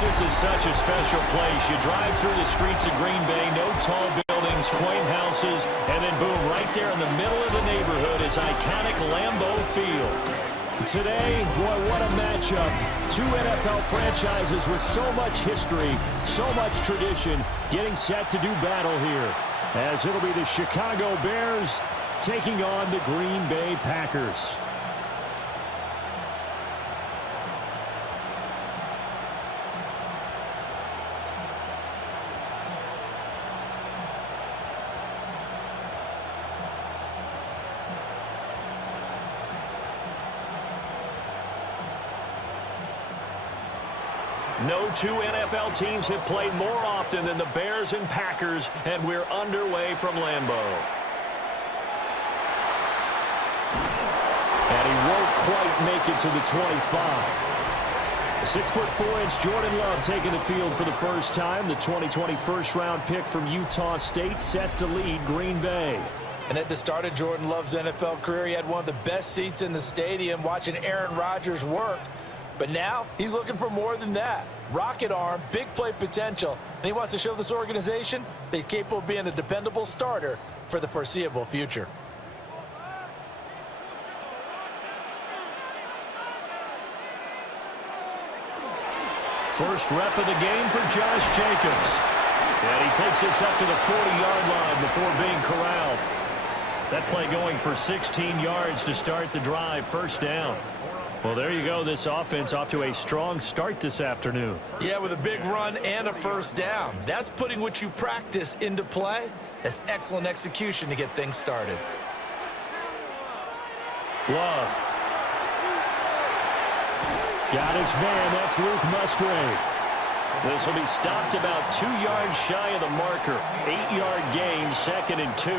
This is such a special place. You drive through the streets of Green Bay, no tall buildings, quaint houses, and then boom, right there in the middle of the neighborhood is iconic Lambeau Field. Today, boy, what a matchup. Two NFL franchises with so much history, so much tradition, getting set to do battle here. As it'll be the Chicago Bears taking on the Green Bay Packers. No two NFL teams have played more often than the Bears and Packers, and we're underway from Lambeau. And he won't quite make it to the 25. 6'4" Jordan Love taking the field for the first time. The 2020 first-round pick from Utah State set to lead Green Bay. And at the start of Jordan Love's NFL career, he had one of the best seats in the stadium watching Aaron Rodgers work. But now he's looking for more than that. Rocket arm, big play potential, and he wants to show this organization that he's capable of being a dependable starter for the foreseeable future. First rep of the game for Josh Jacobs. And he takes this up to the 40-yard line before being corralled. That play going for 16 yards to start the drive, first down. Well, there you go. This offense off to a strong start this afternoon. Yeah, with a big run and a first down. That's putting what you practice into play. That's excellent execution to get things started. Love. Got his man. That's Luke Musgrave. This will be stopped about 2 yards shy of the marker. 8-yard gain, 2nd and 2.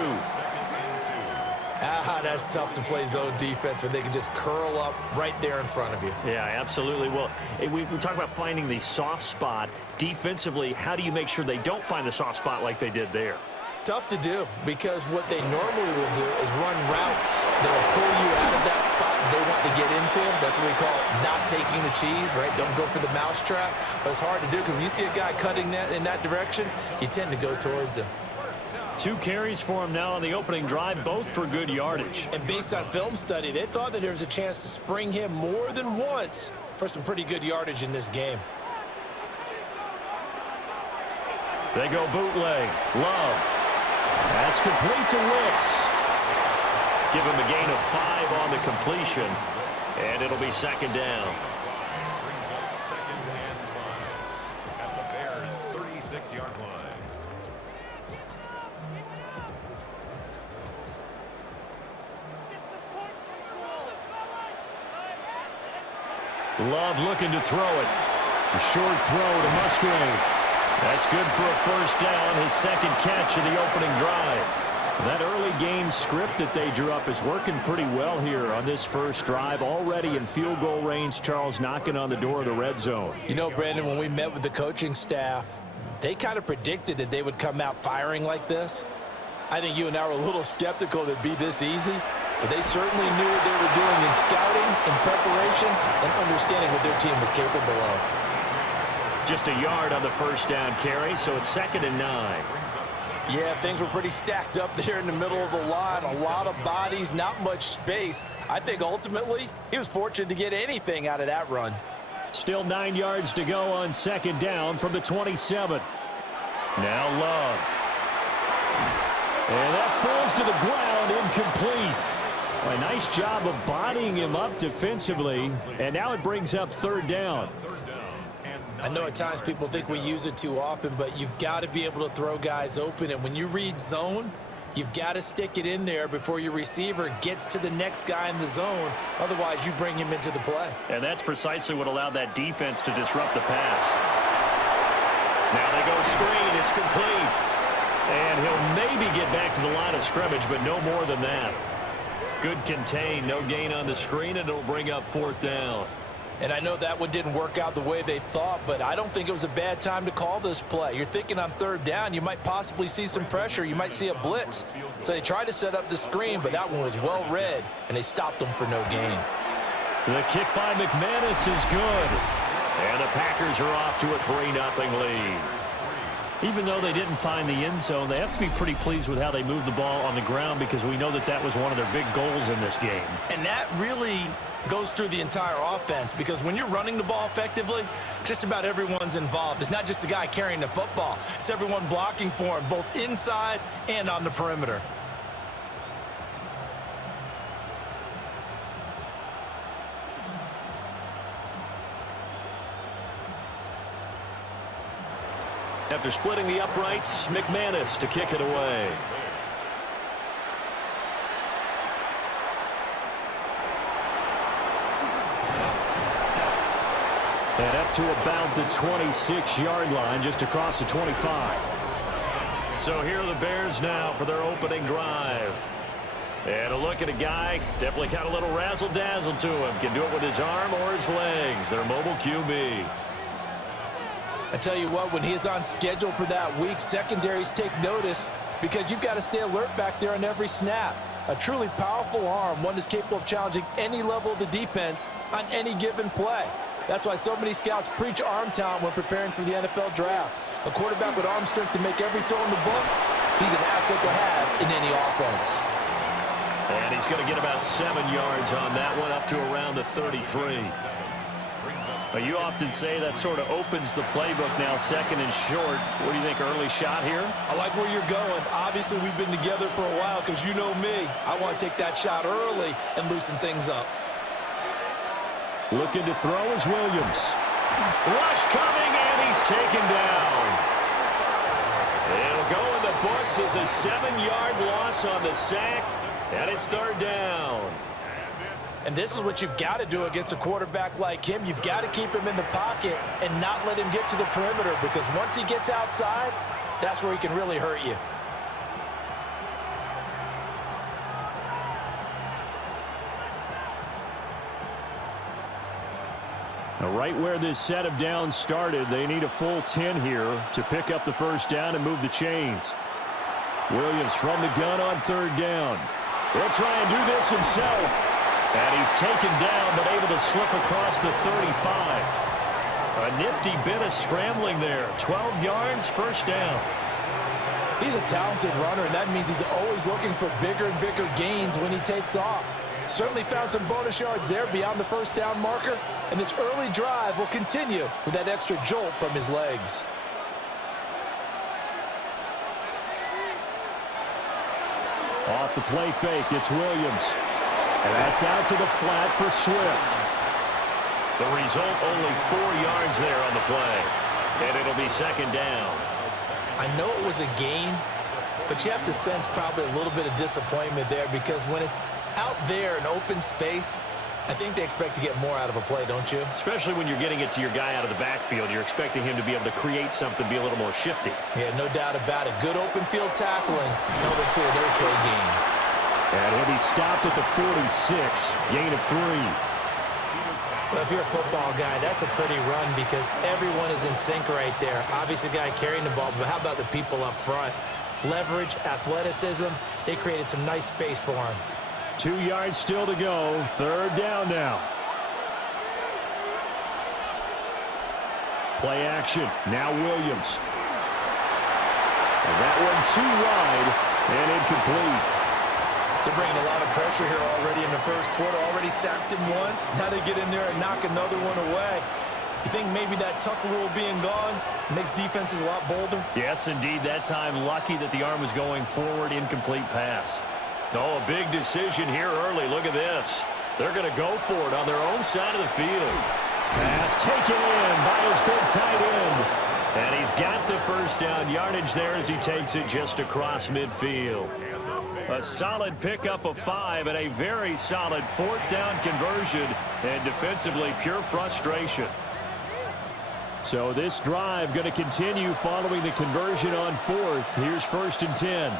That's tough to play zone defense when they can just curl up right there in front of you. Yeah, absolutely. Well, we talk about finding the soft spot. Defensively, how do you make sure they don't find the soft spot like they did there? Tough to do, because what they normally will do is run routes that will pull you out of that spot they want to get into. That's what we call not taking the cheese, right? Don't go for the mousetrap. But it's hard to do because when you see a guy cutting that in that direction, you tend to go towards him. 2 carries for him now on the opening drive, both for good yardage. And based on film study, they thought that there was a chance to spring him more than once for some pretty good yardage in this game. They go bootleg. Love. That's complete to Wicks. Give him a gain of 5 on the completion, and it'll be 2nd down. Second and 5 at the Bears' 36-yard line. Love looking to throw it. A short throw to Musgrave. That's good for a first down, his 2nd catch of the opening drive. That early game script that they drew up is working pretty well here on this first drive. Already in field goal range, Charles, knocking on the door of the red zone. You know, Brandon, when we met with the coaching staff, they kind of predicted that they would come out firing like this. I think you and I were a little skeptical that it'd be this easy. But they certainly knew what they were doing in scouting, in preparation, and understanding what their team was capable of. Just a yard on the first down carry, so it's 2nd and 9. Yeah, things were pretty stacked up there in the middle of the line. A lot of bodies, not much space. I think ultimately he was fortunate to get anything out of that run. Still 9 yards to go on 2nd down from the 27. Now Love. And that falls to the ground, incomplete. A nice job of bodying him up defensively, and now it brings up 3rd down. I know at times people think we use it too often, but you've got to be able to throw guys open, and when you read zone, you've got to stick it in there before your receiver gets to the next guy in the zone. Otherwise, you bring him into the play. And that's precisely what allowed that defense to disrupt the pass. Now they go screen. It's complete. And he'll maybe get back to the line of scrimmage, but no more than that. Good contain, no gain on the screen, and it'll bring up 4th down. And I know that one didn't work out the way they thought, but I don't think it was a bad time to call this play. You're thinking on 3rd down, you might possibly see some pressure. You might see a blitz. So they tried to set up the screen, but that one was well read, and they stopped them for no gain. The kick by McManus is good. And the Packers are off to a 3-0 lead. Even though they didn't find the end zone, they have to be pretty pleased with how they moved the ball on the ground because we know that that was one of their big goals in this game. And that really goes through the entire offense because when you're running the ball effectively, just about everyone's involved. It's not just the guy carrying the football. It's everyone blocking for him, both inside and on the perimeter. After splitting the uprights, McManus to kick it away. And up to about the 26-yard line, just across the 25. So here are the Bears now for their opening drive. And a look at a guy, definitely got a little razzle-dazzle to him. Can do it with his arm or his legs. Their mobile QB. I tell you what, when he is on schedule for that week, secondaries take notice because you've got to stay alert back there on every snap. A truly powerful arm, one that's capable of challenging any level of the defense on any given play. That's why so many scouts preach arm talent when preparing for the NFL draft. A quarterback with arm strength to make every throw in the book, he's an asset to have in any offense. And he's going to get about 7 yards on that one, up to around the 33. You often say that sort of opens the playbook now, second and short. What do you think, early shot here? I like where you're going. Obviously, we've been together for a while because you know me. I want to take that shot early and loosen things up. Looking to throw is Williams. Rush coming, and he's taken down. It'll go in the books as a 7-yard loss on the sack, and it's third down. And this is what you've got to do against a quarterback like him. You've got to keep him in the pocket and not let him get to the perimeter because once he gets outside, that's where he can really hurt you. Now, right where this set of downs started, they need a full 10 here to pick up the first down and move the chains. Williams from the gun on third down. He'll try and do this himself. And he's taken down, but able to slip across the 35. A nifty bit of scrambling there. 12 yards, first down. He's a talented runner, and that means he's always looking for bigger and bigger gains when he takes off. Certainly found some bonus yards there beyond the first down marker, and this early drive will continue with that extra jolt from his legs. Off the play fake, it's Williams. And that's out to the flat for Swift. The result, only 4 yards there on the play. And it'll be second down. I know it was a gain, but you have to sense probably a little bit of disappointment there because when it's out there in open space, I think they expect to get more out of a play, don't you? Especially when you're getting it to your guy out of the backfield. You're expecting him to be able to create something, be a little more shifty. Yeah, no doubt about it. Good open field tackling held it to an okay gain. And he'll be stopped at the 46, gain of 3. Well, if you're a football guy, that's a pretty run because everyone is in sync right there. Obviously, the guy carrying the ball, but how about the people up front? Leverage, athleticism, they created some nice space for him. 2 yards still to go, third down now. Play action, now Williams. And that one too wide and incomplete. They're bringing a lot of pressure here already in the first quarter. Already sacked him once. Now they get in there and knock another one away. You think maybe that Tucker rule being gone makes defenses a lot bolder? Yes, indeed. That time lucky that the arm was going forward. Incomplete pass. Oh, a big decision here early. Look at this. They're going to go for it on their own side of the field. Pass taken in by his big tight end. And he's got the first down yardage there as he takes it just across midfield. A solid pickup of 5 and a very solid fourth down conversion, and defensively pure frustration. So this drive going to continue following the conversion on fourth. Here's first and 10.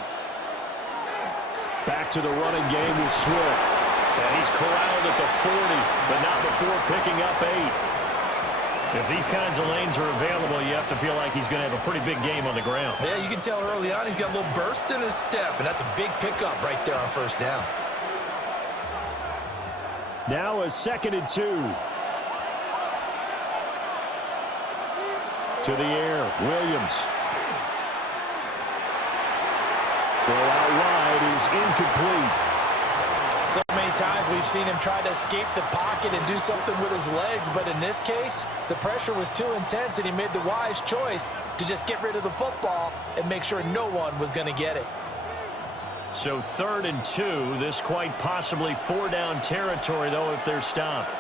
Back to the running game with Swift. And he's corralled at the 40, but not before picking up 8. If these kinds of lanes are available, you have to feel like he's going to have a pretty big game on the ground. Yeah, you can tell early on he's got a little burst in his step, and that's a big pickup right there on first down. Now a second and 2. To the air, Williams. Throw out wide is incomplete. So many times we've seen him try to escape the pocket and do something with his legs, but in this case, the pressure was too intense and he made the wise choice to just get rid of the football and make sure no one was going to get it. So 3rd and 2, this quite possibly 4-down territory, though, if they're stopped.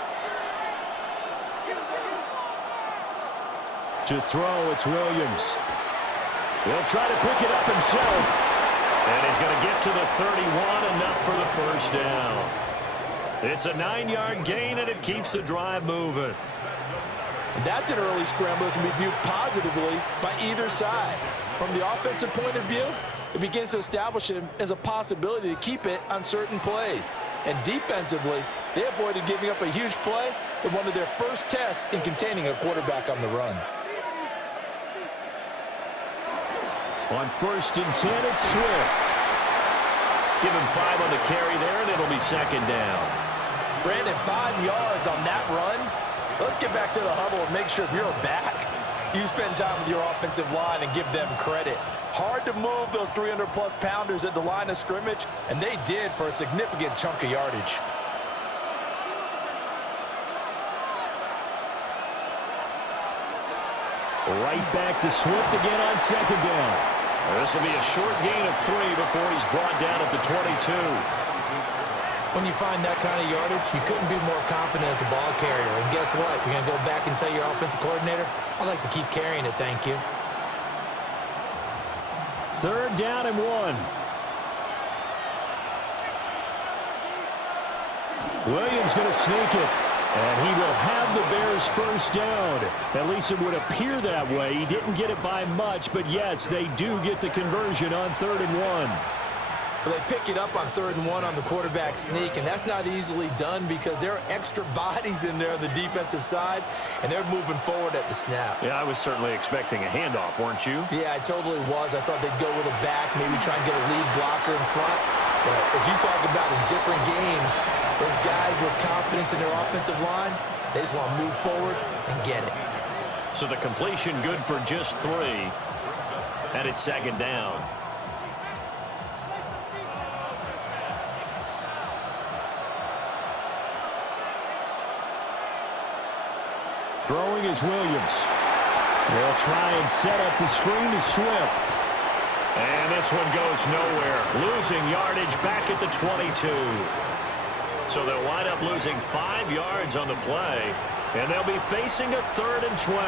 To throw, it's Williams. He'll try to pick it up himself. And he's going to get to the 31, enough for the first down. It's a 9-yard gain, and it keeps the drive moving. And that's an early scramble that can be viewed positively by either side. From the offensive point of view, it begins to establish him as a possibility to keep it on certain plays. And defensively, they avoided giving up a huge play in one of their first tests in containing a quarterback on the run. On 1st and 10, it's Swift. Give him 5 on the carry there, and it'll be 2nd down. Brandon, 5 yards on that run. Let's get back to the huddle and make sure if you're back, you spend time with your offensive line and give them credit. Hard to move those 300-plus pounders at the line of scrimmage, and they did for a significant chunk of yardage. Right back to Swift again on 2nd down. This will be a short gain of 3 before he's brought down at the 22. When you find that kind of yardage, you couldn't be more confident as a ball carrier. And guess what? You're going to go back and tell your offensive coordinator, I'd like to keep carrying it, thank you. 3rd down and 1. Williams going to sneak it. And he will have the Bears first down. At least it would appear that way. He didn't get it by much, but yes, they do get the conversion on 3rd and 1. Well, they pick it up on 3rd and 1 on the quarterback sneak, and that's not easily done because there are extra bodies in there on the defensive side, and they're moving forward at the snap. Yeah, I was certainly expecting a handoff, weren't you? Yeah, I totally was. I thought they'd go with a back, maybe try and get a lead blocker in front. But as you talk about in different games, those guys with confidence in their offensive line, they just want to move forward and get it. So the completion good for just 3. And it's 2nd down. Throwing is Williams. They'll try and set up the screen to Swift. And this one goes nowhere. Losing yardage back at the 22. So they'll wind up losing 5 yards on the play. And they'll be facing a 3rd and 12.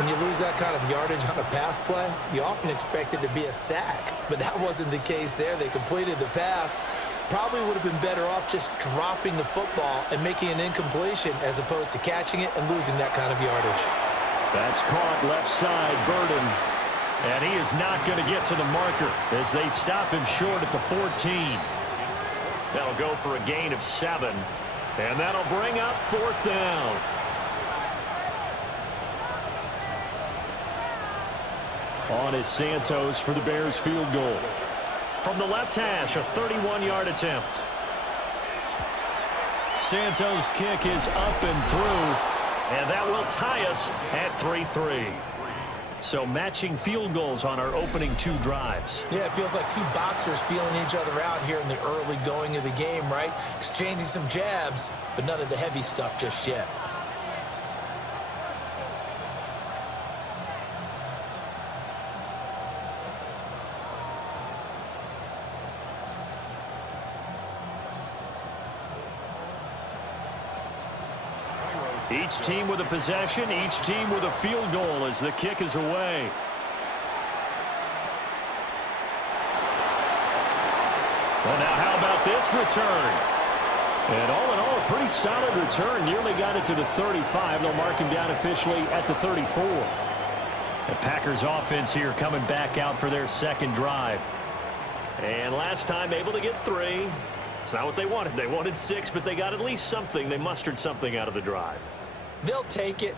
When you lose that kind of yardage on a pass play, you often expect it to be a sack. But that wasn't the case there. They completed the pass. Probably would have been better off just dropping the football and making an incompletion as opposed to catching it and losing that kind of yardage. That's caught left side, Burden. And he is not going to get to the marker as they stop him short at the 14. They'll go for a gain of 7. And that'll bring up 4th down. On is Santos for the Bears field goal. From the left hash, a 31-yard attempt. Santos' kick is up and through, and that will tie us at 3-3. So matching field goals on our opening 2 drives. Yeah, it feels like 2 boxers feeling each other out here in the early going of the game, right? Exchanging some jabs, but none of the heavy stuff just yet. Each team with a possession, each team with a field goal as the kick is away. Well, now how about this return? And all in all, a pretty solid return. Nearly got it to the 35. They'll mark him down officially at the 34. The Packers offense here coming back out for their 2nd drive. And last time able to get 3. It's not what they wanted. They wanted 6, but they got at least something. They mustered something out of the drive. They'll take it.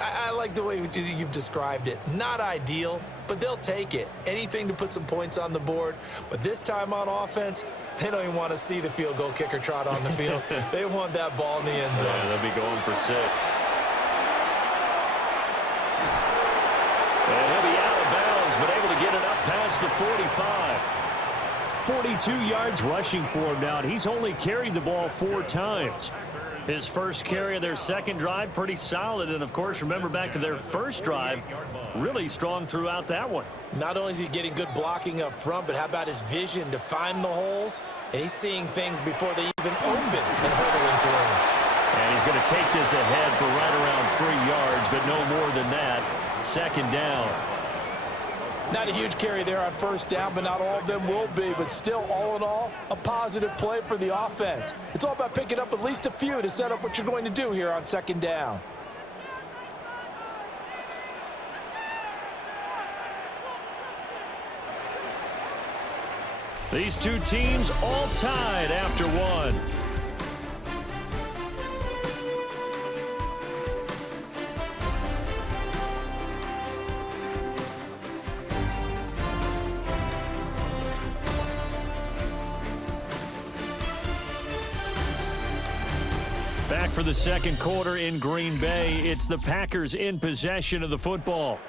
I like the way you've described it. Not ideal, but they'll take it. Anything to put some points on the board. But this time on offense, they don't even want to see the field goal kicker trot on the field. They want that ball in the end zone. Yeah, they'll be going for 6. past the 45. 42 yards rushing for him now, and he's only carried the ball 4 times. His first carry of their second drive, pretty solid. And, of course, remember back to their first drive, really strong throughout that one. Not only is he getting good blocking up front, but how about his vision to find the holes? And he's seeing things before they even open and hurdling through them. And he's going to take this ahead for right around 3 yards, but no more than that. Second down. Not a huge carry there on first down, but not all of them will be. But still, all in all, a positive play for the offense. It's all about picking up at least a few to set up what you're going to do here on second down. These two teams all tied after one. Back for the second quarter in Green Bay. It's the Packers in possession of the football.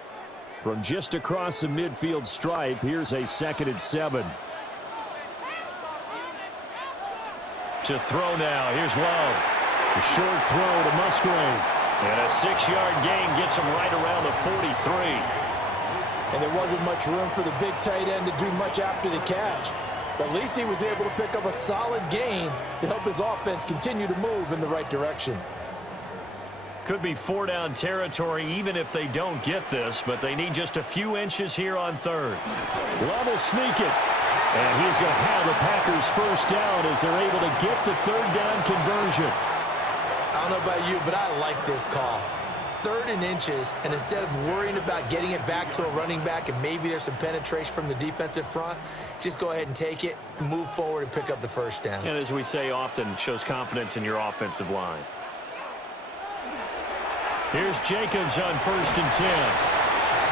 From just across the midfield stripe, here's a 2nd and 7. To throw now. Here's Love. A short throw to Musgrave. And a 6-yard gain gets him right around the 43. And there wasn't much room for the big tight end to do much after the catch. But at least he was able to pick up a solid gain to help his offense continue to move in the right direction. Could be 4-down territory even if they don't get this, but they need just a few inches here on third. Love will sneak it. And he's going to have the Packers first down as they're able to get the 3rd down conversion. I don't know about you, but I like this call. 3rd and inches, and instead of worrying about getting it back to a running back and maybe there's some penetration from the defensive front, just go ahead and take it, move forward, and pick up the first down. And as we say often, it shows confidence in your offensive line. Here's Jacobs on 1st and 10.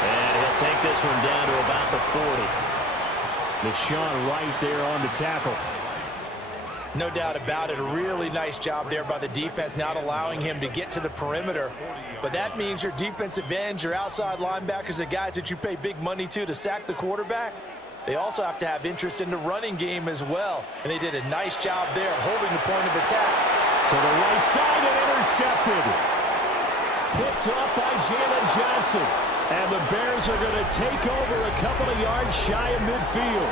And he'll take this one down to about the 40. Deshaun right there on the tackle. No doubt about it. A really nice job there by the defense, not allowing him to get to the perimeter. But that means your defensive ends, your outside linebackers, the guys that you pay big money to sack the quarterback, they also have to have interest in the running game as well. And they did a nice job there holding the point of attack. To the right side and intercepted. Picked up by Jalen Johnson. And the Bears are going to take over a couple of yards shy of midfield.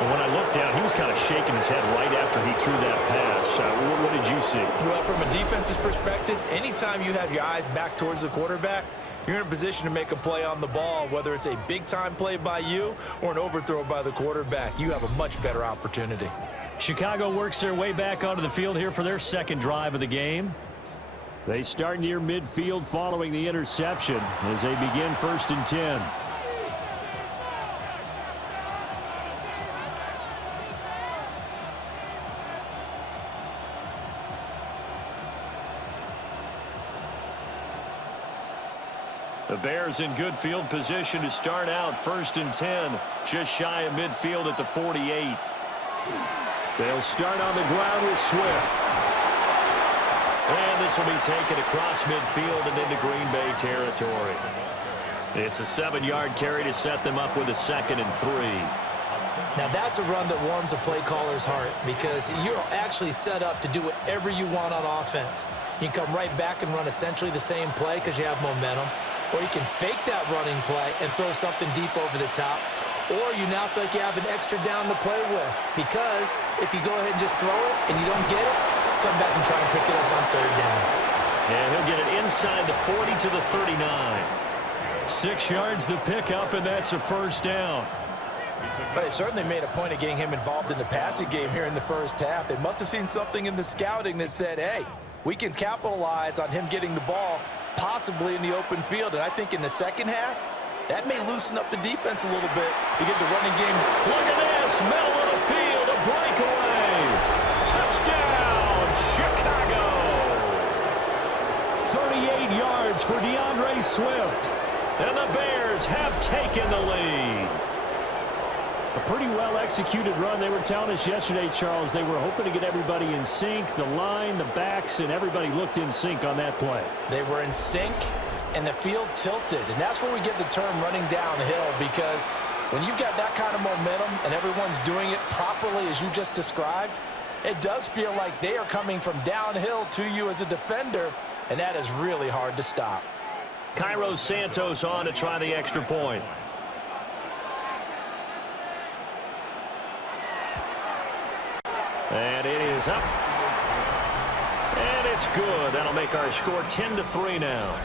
And when I looked down, he was kind of shaking his head right after he threw that pass. What did you see? Well, from a defense's perspective, anytime you have your eyes back towards the quarterback, you're in a position to make a play on the ball, whether it's a big-time play by you or an overthrow by the quarterback. You have a much better opportunity. Chicago works their way back onto the field here for their second drive of the game. They start near midfield following the interception as they begin 1st and 10. The Bears in good field position to start out 1st and 10, just shy of midfield at the 48. They'll start on the ground with Swift. And this will be taken across midfield and into Green Bay territory. It's a 7-yard carry to set them up with a 2nd and 3. Now that's a run that warms a play caller's heart because you're actually set up to do whatever you want on offense. You can come right back and run essentially the same play because you have momentum. Or you can fake that running play and throw something deep over the top. Or you now feel like you have an extra down to play with. Because if you go ahead and just throw it and you don't get it, come back and try and pick it up on 3rd down. And he'll get it inside the 40 to the 39. 6 yards the pickup, and that's a first down. But they certainly made a point of getting him involved in the passing game here in the first half. They must have seen something in the scouting that said, hey, we can capitalize on him getting the ball possibly in the open field. And I think in the second half, that may loosen up the defense a little bit to get the running game. Look at this, middle of the field, a breakaway. Touchdown, Chicago. 38 yards for DeAndre Swift. And the Bears have taken the lead. A pretty well-executed run. They were telling us yesterday, Charles, they were hoping to get everybody in sync, the line, the backs, and everybody looked in sync on that play. They were in sync, and the field tilted. And that's where we get the term running downhill because When you've got that kind of momentum and everyone's doing it properly as you just described, it does feel like they are coming from downhill to you as a defender, and that is really hard to stop. Cairo Santos on to try the extra point. And it is up. And it's good. That'll make our score 10-3 now.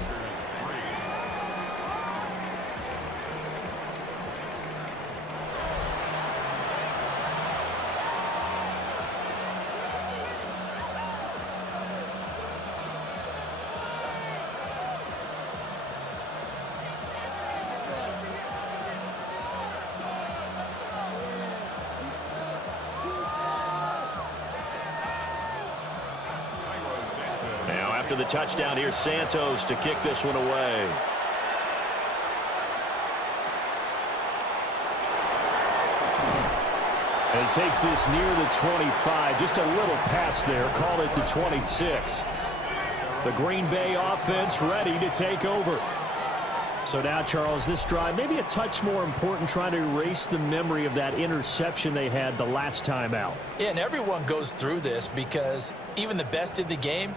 After the touchdown, here's Santos to kick this one away. And he takes this near the 25. Just a little pass there. Call it the 26. The Green Bay offense ready to take over. So now, Charles, this drive maybe a touch more important, trying to erase the memory of that interception they had the last time out. Yeah, and everyone goes through this because even the best in the game,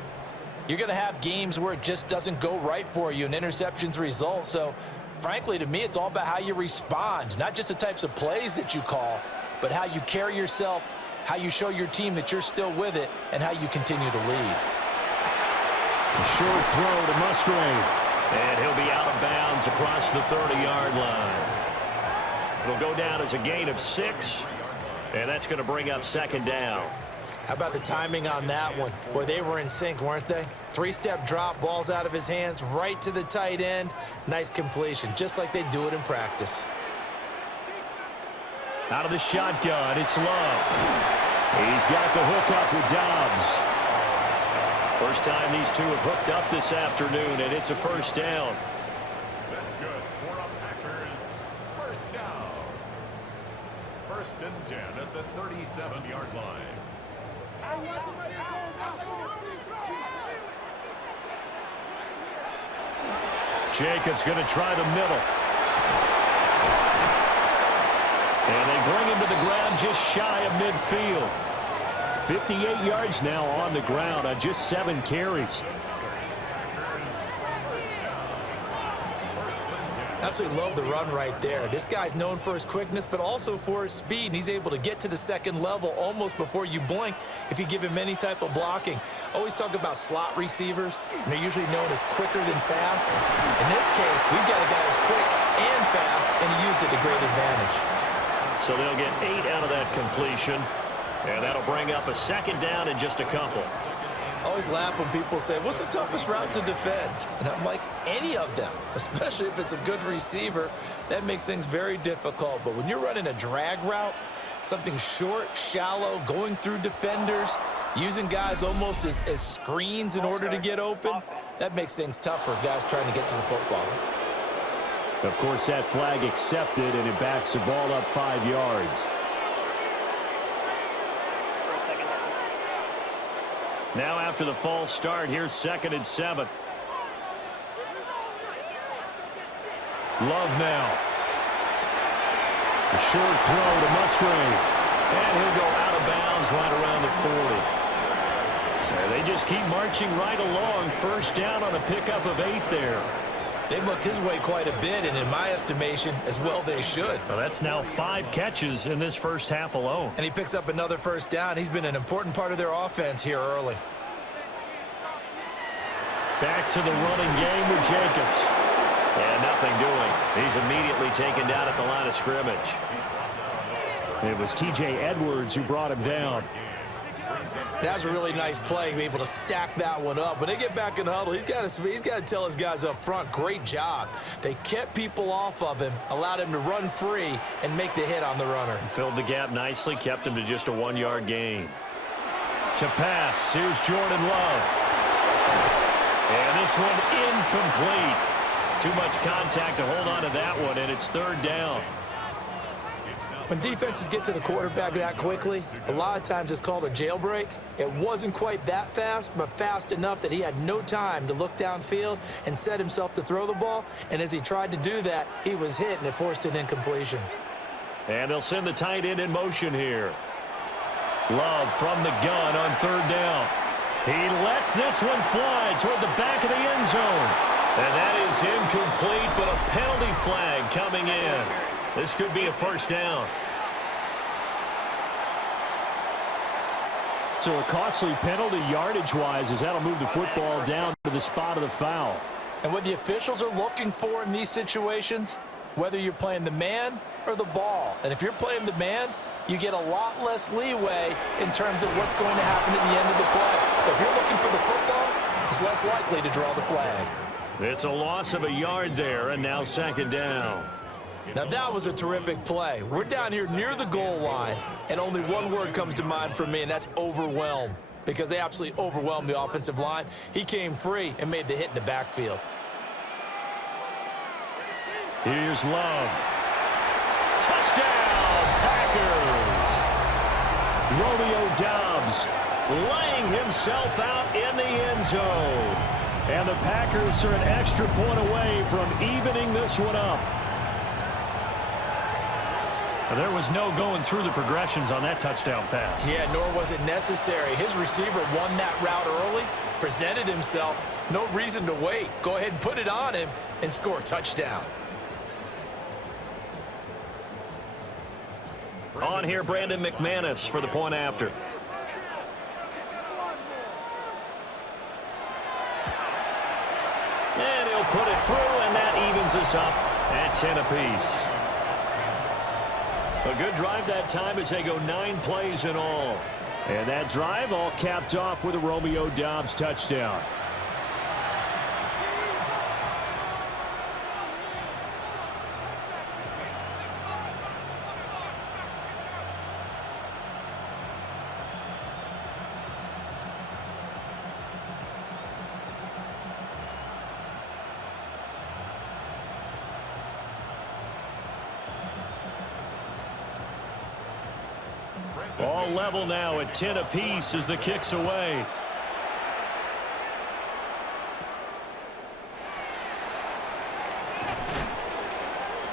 you're going to have games where it just doesn't go right for you and interceptions result. So, frankly, to me, it's all about how you respond, not just the types of plays that you call, but how you carry yourself, how you show your team that you're still with it, and how you continue to lead. A short throw to Musgrave. And he'll be out of bounds across the 30-yard line. It'll go down as a gain of 6, and that's going to bring up second down. How about the timing on that one? Boy, they were in sync, weren't they? Three-step drop, balls out of his hands, right to the tight end. Nice completion, just like they do it in practice. Out of the shotgun, it's Love. He's got the hook up with Dobbs. First time these two have hooked up this afternoon, and it's a first down. That's good for a Packers first down. 1st and 10 at the 37-yard line. Jacobs going to try the middle. And they bring him to the ground just shy of midfield. 58 yards now on the ground on just 7 carries. Absolutely love the run right there. This guy's known for his quickness, but also for his speed. And he's able to get to the second level almost before you blink if you give him any type of blocking. Always talk about slot receivers, and they're usually known as quicker than fast. In this case, we've got a guy who's quick and fast, and he used it to great advantage. So they'll get 8 out of that completion, and that'll bring up a second down in just a couple. I always laugh when people say, what's the toughest route to defend? And I'm like, any of them, especially if it's a good receiver. That makes things very difficult. But when you're running a drag route, something short, shallow, going through defenders, using guys almost as screens in order to get open, that makes things tough for guys trying to get to the football. Of course, that flag accepted, and it backs the ball up 5 yards. Now after the false start, here's 2nd and 7. Love now. A short throw to Musgrave. And he'll go out of bounds right around the 40. And they just keep marching right along. First down on a pickup of 8 there. They've looked his way quite a bit, and in my estimation, as well they should. So that's now 5 catches in this first half alone. And he picks up another first down. He's been an important part of their offense here early. Back to the running game with Jacobs. And nothing doing. He's immediately taken down at the line of scrimmage. It was T.J. Edwards who brought him down. That was a really nice play, be able to stack that one up. When they get back in the huddle, he's got to tell his guys up front, great job. They kept people off of him, allowed him to run free, and make the hit on the runner. Filled the gap nicely, kept him to just a 1-yard gain. To pass, here's Jordan Love. And this one incomplete. Too much contact to hold on to that one, and it's 3rd down. When defenses get to the quarterback that quickly, a lot of times it's called a jailbreak. It wasn't quite that fast, but fast enough that he had no time to look downfield and set himself to throw the ball. And as he tried to do that, he was hit, and it forced an incompletion. And they'll send the tight end in motion here. Love from the gun on third down. He lets this one fly toward the back of the end zone. And that is incomplete, but a penalty flag coming in. This could be a first down. So a costly penalty yardage-wise as that'll move the football down to the spot of the foul. And what the officials are looking for in these situations, whether you're playing the man or the ball. And if you're playing the man, you get a lot less leeway in terms of what's going to happen at the end of the play. If you're looking for the football, it's less likely to draw the flag. It's a loss of a yard there, and now second down. Now that was a terrific play. We're down here near the goal line, and only one word comes to mind for me, and that's overwhelm. Because they absolutely overwhelmed the offensive line. He came free and made the hit in the backfield. Here's Love. Touchdown, Packers! Romeo Doubs laying himself out in the end zone. And the Packers are an extra point away from evening this one up. There was no going through the progressions on that touchdown pass. Yeah, nor was it necessary. His receiver won that route early, presented himself. No reason to wait. Go ahead and put it on him and score a touchdown. On here, Brandon McManus for the point after. And he'll put it through, and that evens us up at 10 apiece. A good drive that time as they go 9 plays in all. And that drive all capped off with a Romeo Doubs touchdown. All level now at 10 apiece as the kick's away.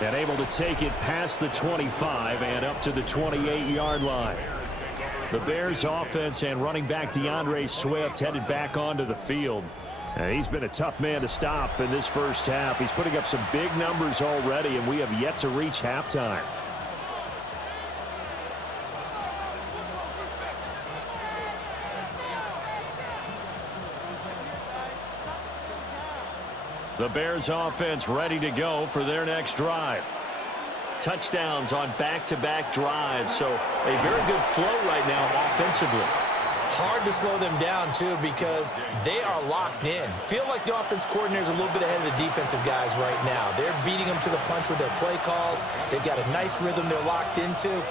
And able to take it past the 25 and up to the 28-yard line. The Bears offense and running back DeAndre Swift headed back onto the field. And he's been a tough man to stop in this first half. He's putting up some big numbers already, and we have yet to reach halftime. The Bears offense ready to go for their next drive. Touchdowns on back-to-back drives, so a very good flow right now offensively. Hard to slow them down, too, because they are locked in. Feel like the offense coordinator is a little bit ahead of the defensive guys right now. They're beating them to the punch with their play calls. They've got a nice rhythm they're locked into.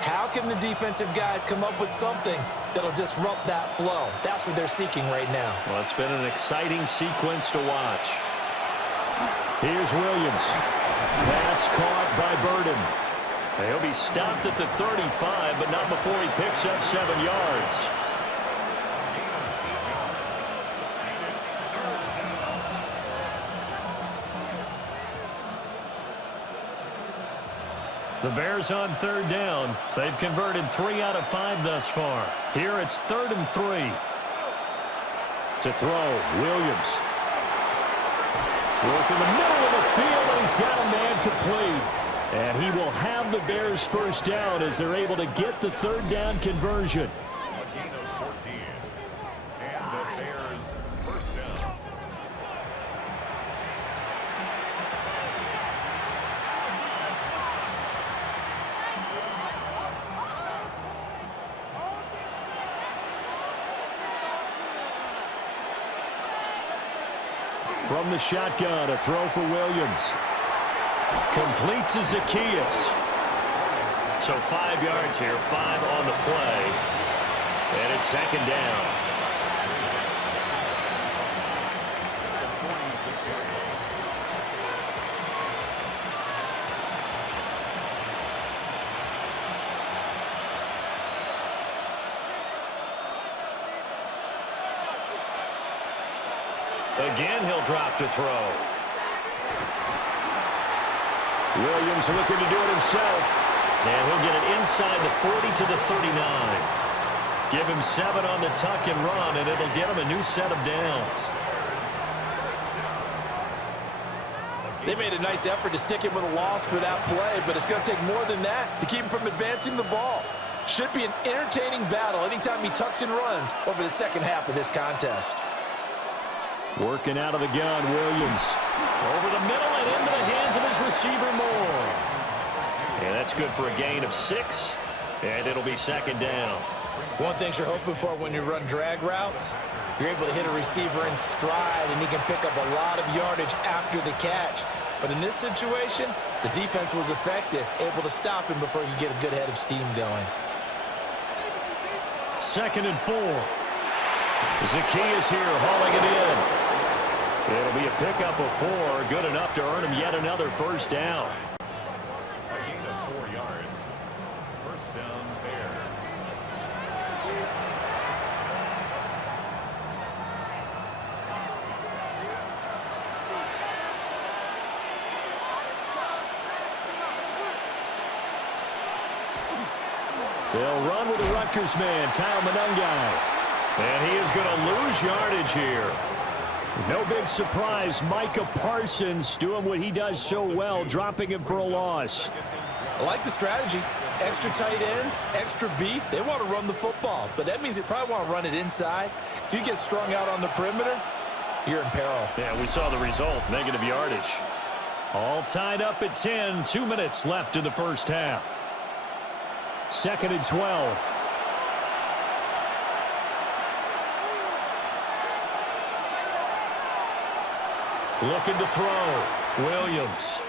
How can the defensive guys come up with something that'll disrupt that flow? That's what they're seeking right now. Well, it's been an exciting sequence to watch. Here's Williams. Pass caught by Burden. He'll be stopped at the 35, but not before he picks up 7 yards. The Bears on third down. They've converted 3 out of 5 thus far. Here it's 3rd and 3. To throw, Williams. Work in the middle of the field, and he's got a man complete. And he will have the Bears first down as they're able to get the third down conversion. A gain of 14. And the Bears first down. From the shotgun, a throw for Williams. Complete to Zacchaeus. So 5 yards here, 5 on the play. And it's second down. Again, he'll drop to throw. Williams looking to do it himself. And he'll get it inside the 40 to the 39. Give him 7 on the tuck and run, and it'll get him a new set of downs. They made a nice effort to stick him with a loss for that play, but it's going to take more than that to keep him from advancing the ball. Should be an entertaining battle anytime he tucks and runs over the second half of this contest. Working out of the gun, Williams. Over the middle and into the hands of his receiver, Moore. And that's good for a gain of 6, and it'll be second down. One thing you're hoping for when you run drag routes, you're able to hit a receiver in stride, and he can pick up a lot of yardage after the catch. But in this situation, the defense was effective, able to stop him before he could get a good head of steam going. 2nd and 4. Zacchaeus here hauling it in. It'll be a pickup of 4, good enough to earn him yet another first down. A gain of 4 yards. First down, Bears. They'll run with the Rutgers man, Kyle Monungai. And he is going to lose yardage here. No big surprise, Micah Parsons doing what he does so well, dropping him for a loss. I like the strategy. Extra tight ends, extra beef. They want to run the football, but that means they probably want to run it inside. If you get strung out on the perimeter, you're in peril. Yeah, we saw the result, negative yardage. All tied up at 10, 2 minutes left in the first half. 2nd and 12. Looking to throw. Williams.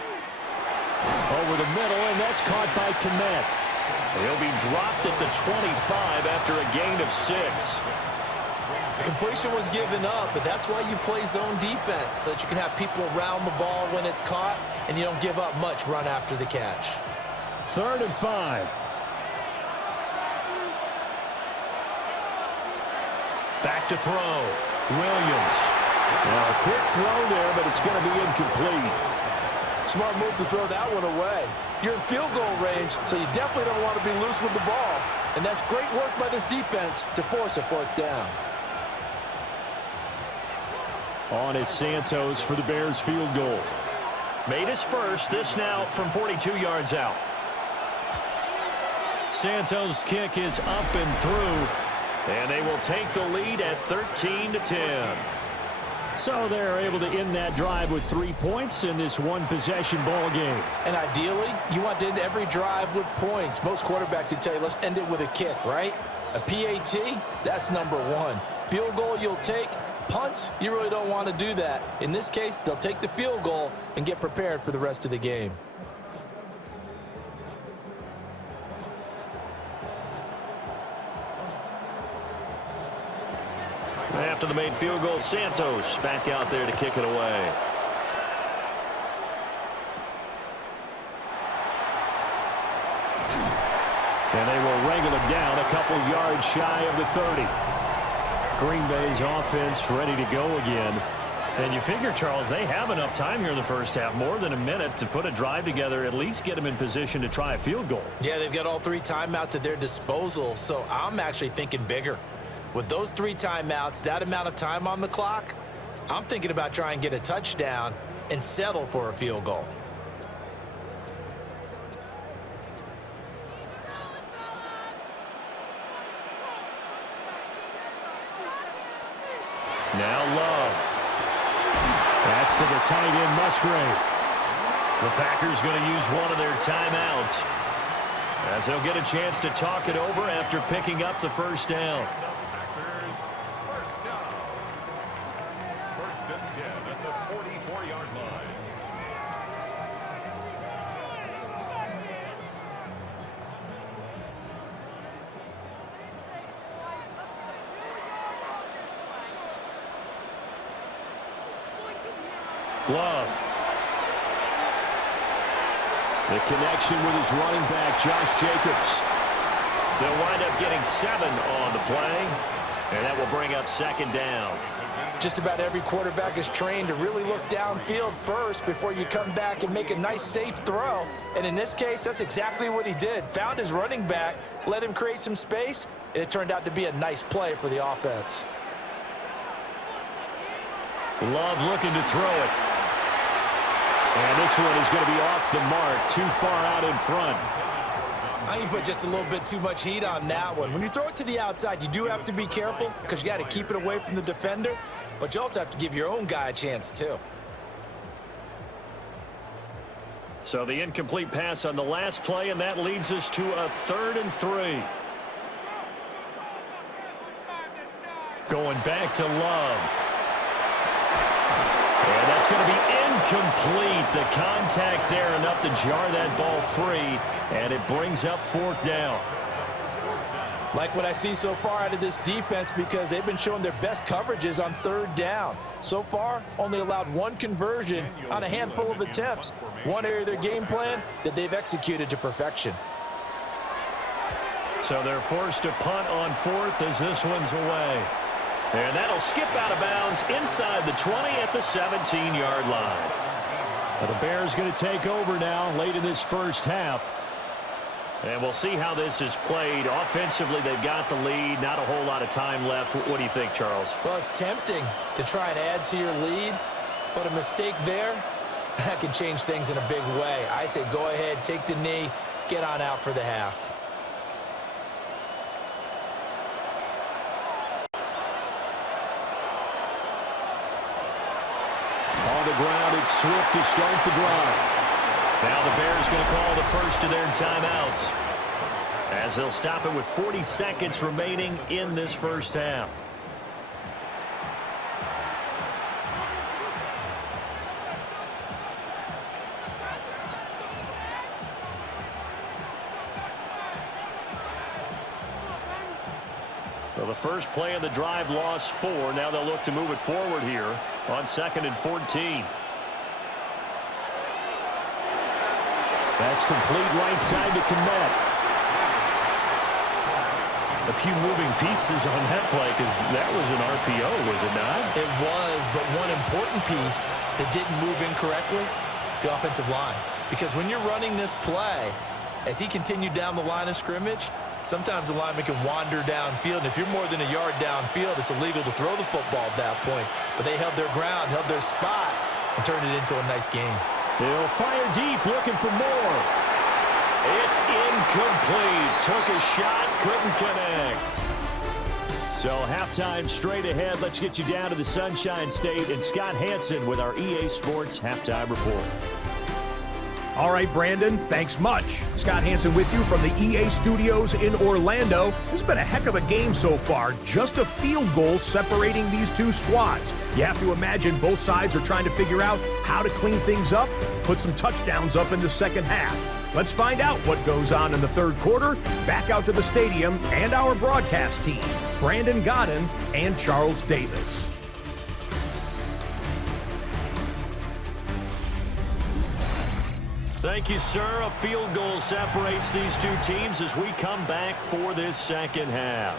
Over the middle, and that's caught by Kmet. He'll be dropped at the 25 after a gain of 6. The completion was given up, but that's why you play zone defense, so that you can have people around the ball when it's caught, and you don't give up much run after the catch. 3rd and 5. Back to throw. Williams. Now, a quick throw there, but it's going to be incomplete. Smart move to throw that one away. You're in field goal range, so you definitely don't want to be loose with the ball. And that's great work by this defense to force a 4th down. On is Santos for the Bears field goal. Made his first, this now from 42 yards out. Santos' kick is up and through, and they will take the lead at 13-10. So they're able to end that drive with 3 points in this one-possession ball game. And ideally, you want to end every drive with points. Most quarterbacks would tell you, let's end it with a kick, right? A PAT, that's number 1. Field goal you'll take. Punts, you really don't want to do that. In this case, they'll take the field goal and get prepared for the rest of the game. After the made field goal, Santos back out there to kick it away. And they will wrangle him down a couple yards shy of the 30. Green Bay's offense ready to go again. And you figure, Charles, they have enough time here in the first half, more than a minute, to put a drive together, at least get them in position to try a field goal. Yeah, they've got all 3 timeouts at their disposal, so I'm actually thinking bigger. With those 3 timeouts, that amount of time on the clock, I'm thinking about trying to get a touchdown and settle for a field goal. Now Love. That's to the tight end, Musgrave. The Packers going to use one of their timeouts, as they'll get a chance to talk it over after picking up the first down. Packers, first down. 1st and 10 at the 44-yard line. Love. The connection with his running back, Josh Jacobs. They'll wind up getting 7 on the play, and that will bring up second down. Just about every quarterback is trained to really look downfield first before you come back and make a nice, safe throw. And in this case, that's exactly what he did. Found his running back, let him create some space, and it turned out to be a nice play for the offense. Love looking to throw it. And this one is going to be off the mark, too far out in front. I think you put just a little bit too much heat on that one. When you throw it to the outside, you do have to be careful because you got to keep it away from the defender, but you also have to give your own guy a chance too. So the incomplete pass on the last play, and that leads us to a 3rd and 3. Going back to Love. And that's going to be incomplete. The contact there enough to jar that ball free, and it brings up 4th down. Like what I see so far out of this defense because they've been showing their best coverages on 3rd down. So far, only allowed 1 conversion on a handful of attempts. One area of their game plan that they've executed to perfection. So they're forced to punt on 4th as this one's away. And that'll skip out of bounds inside the 20 at the 17-yard line. Well, the Bears going to take over now late in this first half. And we'll see how this is played. Offensively, they've got the lead. Not a whole lot of time left. What do you think, Charles? Well, it's tempting to try and add to your lead, but a mistake there, that can change things in a big way. I say go ahead, take the knee, get on out for the half. On the ground, it's Swift to start the drive. Now the Bears going to call the first of their timeouts, as they'll stop it with 40 seconds remaining in this first half. Well, the first play of the drive lost 4. Now they'll look to move it forward here on 2nd and 14. That's complete right side to Komet. A few moving pieces on that play because that was an RPO, was it not? It was, but one important piece that didn't move incorrectly, the offensive line. Because when you're running this play, as he continued down the line of scrimmage, sometimes the lineman can wander downfield. And if you're more than a yard downfield, it's illegal to throw the football at that point. But they held their ground, held their spot, and turned it into a nice game. They'll fire deep, looking for more. It's incomplete. Took a shot, couldn't connect. So halftime straight ahead. Let's get you down to the Sunshine State and Scott Hansen with our EA Sports Halftime Report. All right, Brandon, thanks much. Scott Hansen with you from the EA Studios in Orlando. This has been a heck of a game so far. Just a field goal separating these two squads. You have to imagine both sides are trying to figure out how to clean things up, put some touchdowns up in the second half. Let's find out what goes on in the third quarter. Back out to the stadium and our broadcast team, Brandon Godden and Charles Davis. Thank you, sir. A field goal separates these two teams as we come back for this second half.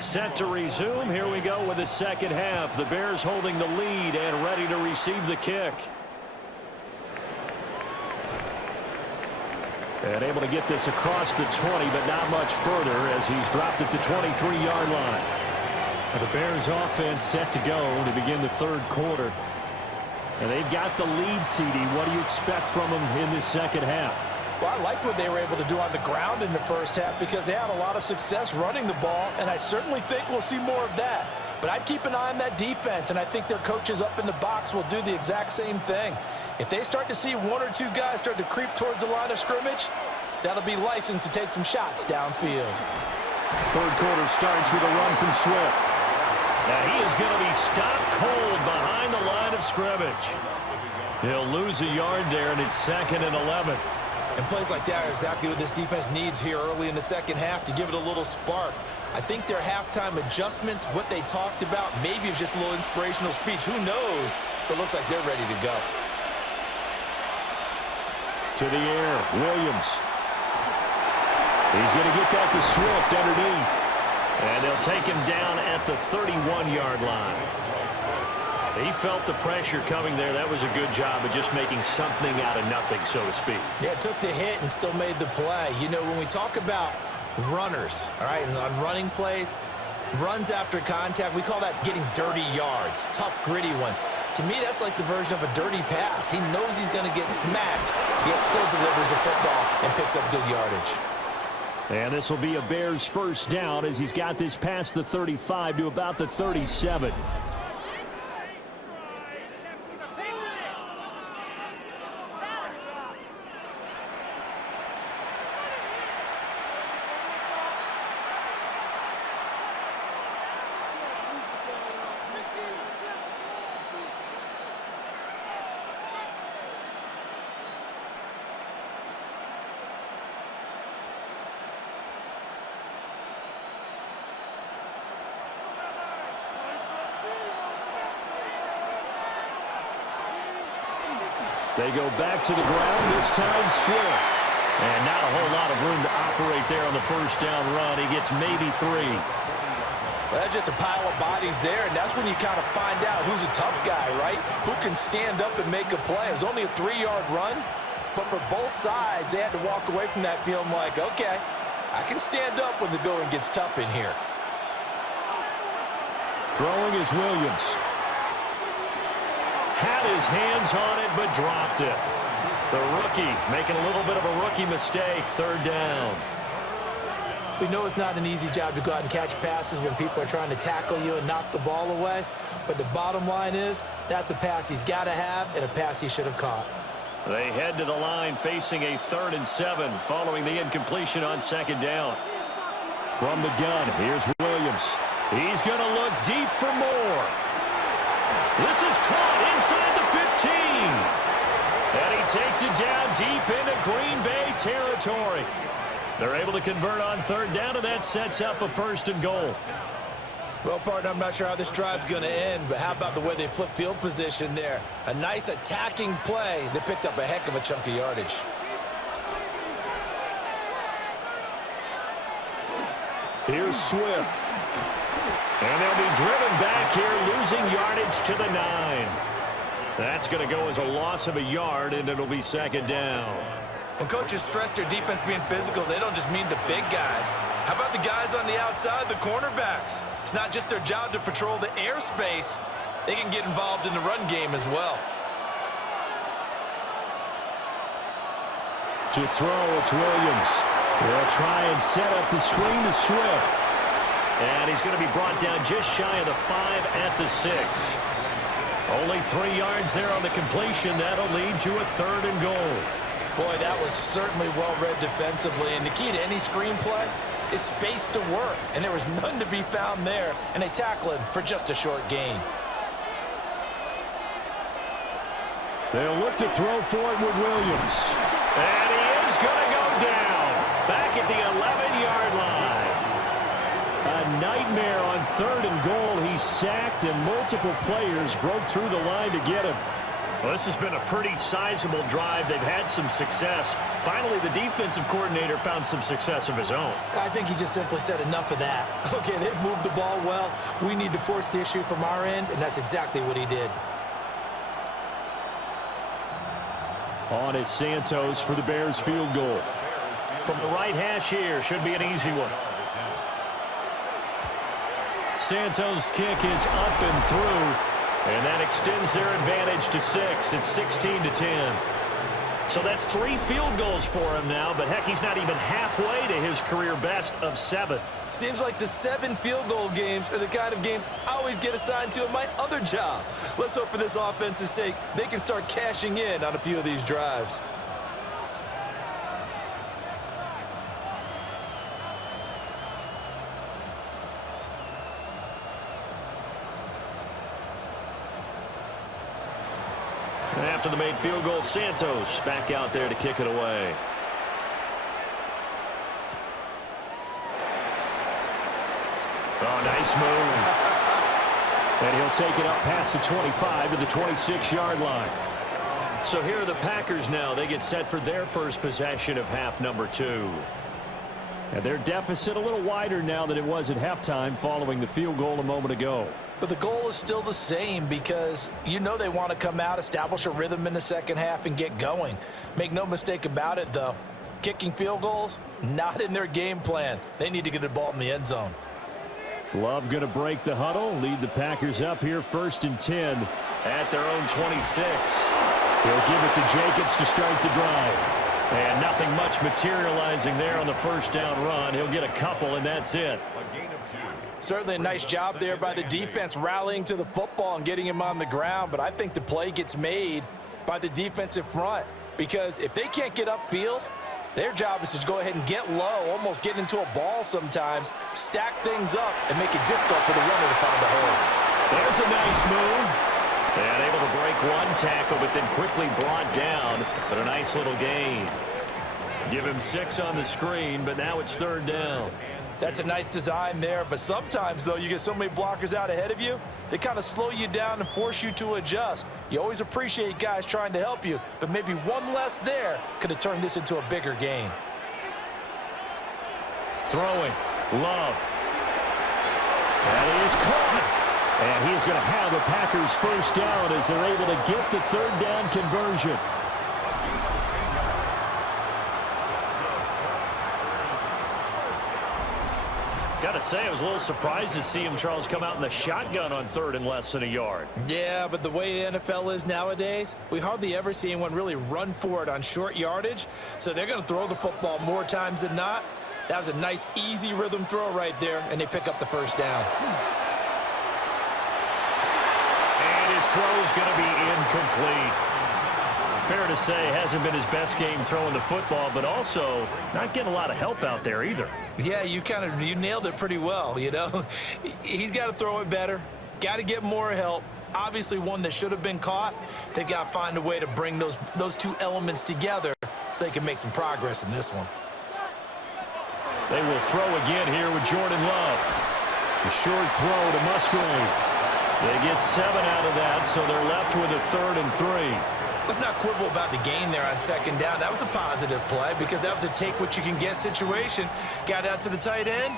Set to resume. Here we go with the second half. The Bears holding the lead and ready to receive the kick. And able to get this across the 20, but not much further as he's dropped it to 23-yard line. And the Bears offense set to go to begin the third quarter. And they've got the lead, CD. What do you expect from them in this second half? Well, I like what they were able to do on the ground in the first half because they had a lot of success running the ball, and I certainly think we'll see more of that. But I'd keep an eye on that defense, and I think their coaches up in the box will do the exact same thing. If they start to see one or two guys start to creep towards the line of scrimmage, that'll be licensed to take some shots downfield. Third quarter starts with a run from Swift. Now he is going to be stopped cold behind the line of scrimmage. He'll lose a yard there, and it's 2nd and 11. And plays like that are exactly what this defense needs here early in the second half to give it a little spark. I think their halftime adjustments, what they talked about, maybe it's just a little inspirational speech. Who knows? But looks like they're ready to go. To the air, Williams. He's going to get that to Swift underneath. And they'll take him down at the 31-yard line. He felt the pressure coming there. That was a good job of just making something out of nothing, so to speak. Yeah, took the hit and still made the play. You know, when we talk about runners, all right, and on running plays, runs after contact, we call that getting dirty yards, tough, gritty ones. To me, that's like the version of a dirty pass. He knows he's going to get smacked, yet still delivers the football and picks up good yardage. And this will be a Bears first down as he's got this past the 35 to about the 37. They go back to the ground, this time Swift. And not a whole lot of room to operate there on the first down run. He gets maybe 3. Well, that's just a pile of bodies there, and that's when you kind of find out who's a tough guy, right? Who can stand up and make a play. It was only a 3-yard run, but for both sides, they had to walk away from that feeling like, okay, I can stand up when the going gets tough in here. Throwing is Williams. Had his hands on it, but dropped it. The rookie making a little bit of a rookie mistake, third down. We know it's not an easy job to go out and catch passes when people are trying to tackle you and knock the ball away, but the bottom line is that's a pass he's got to have and a pass he should have caught. They head to the line facing a 3rd and 7 following the incompletion on second down. From the gun, here's Williams. He's going to look deep for more. This is caught inside the 15. And he takes it down deep into Green Bay territory. They're able to convert on third down, and that sets up a 1st and goal. Well, partner, I'm not sure how this drive's going to end, but how about the way they flip field position there? A nice attacking play. They picked up a heck of a chunk of yardage. Here's Swift. And they'll be driven back here, losing yardage to the 9. That's going to go as a loss of a yard, and it'll be 2nd down. When coaches stress their defense being physical, they don't just mean the big guys. How about the guys on the outside, the cornerbacks? It's not just their job to patrol the airspace. They can get involved in the run game as well. To throw, it's Williams. They'll try and set up the screen to Swift. And he's going to be brought down just shy of the 5 at the 6. Only 3 yards there on the completion. That'll lead to a 3rd and goal. Boy, that was certainly well-read defensively. And the key to any screenplay is space to work. And there was none to be found there. And they tackle him for just a short gain. They'll look to throw for it with Williams. And he is going to go down. Back at the 11-yard line. A nightmare on 3rd and goal. He's sacked, and multiple players broke through the line to get him. Well, this has been a pretty sizable drive. They've had some success. Finally, the defensive coordinator found some success of his own. I think he just simply said enough of that. Okay, they've moved the ball well. We need to force the issue from our end, and that's exactly what he did. On is Santos for the Bears field goal. From the right hash here, should be an easy one. Santos' kick is up and through. And that extends their advantage to 6. It's 16-10. So that's 3 field goals for him now, but heck, he's not even halfway to his career best of 7. Seems like the 7 field goal games are the kind of games I always get assigned to at my other job. Let's hope for this offense's sake they can start cashing in on a few of these drives. After the made field goal, Santos back out there to kick it away. Oh, nice move. And he'll take it up past the 25 to the 26-yard line. So here are the Packers now. They get set for their first possession of half number 2. And their deficit a little wider now than it was at halftime following the field goal a moment ago. But the goal is still the same because you know they want to come out, establish a rhythm in the second half, and get going. Make no mistake about it, though. Kicking field goals, not in their game plan. They need to get the ball in the end zone. Love going to break the huddle, lead the Packers up here 1st and 10 at their own 26. He'll give it to Jacobs to start the drive. And nothing much materializing there on the first down run. He'll get a couple, and that's it. Certainly a nice job there by the defense rallying to the football and getting him on the ground, but I think the play gets made by the defensive front because if they can't get upfield, their job is to go ahead and get low, almost get into a ball sometimes, stack things up, and make it difficult for the runner to find a hole. There's a nice move. And able to break one tackle, but then quickly brought down. But a nice little gain. Give him 6 on the screen, but now it's 3rd down. That's a nice design there, but sometimes, though, you get so many blockers out ahead of you, they kind of slow you down and force you to adjust. You always appreciate guys trying to help you, but maybe one less there could have turned this into a bigger gain. Throwing. Love. That is caught. And he's going to have the Packers first down as they're able to get the 3rd down conversion. Got to say, I was a little surprised to see him, Charles, come out in the shotgun on 3rd and less than a yard. Yeah, but the way the NFL is nowadays, we hardly ever see anyone really run for it on short yardage. So they're going to throw the football more times than not. That was a nice, easy rhythm throw right there, and they pick up the first down. His throw's going to be incomplete. Fair to say, hasn't been his best game throwing the football, but also not getting a lot of help out there either. Yeah, you nailed it pretty well, you know. He's got to throw it better, got to get more help. Obviously one that should have been caught. They've got to find a way to bring those two elements together so they can make some progress in this one. They will throw again here with Jordan Love. A short throw to Musgrave. They get 7 out of that, so they're left with a 3rd and 3. Let's not quibble about the gain there on 2nd down. That was a positive play because that was a take-what-you-can-get situation. Got out to the tight end.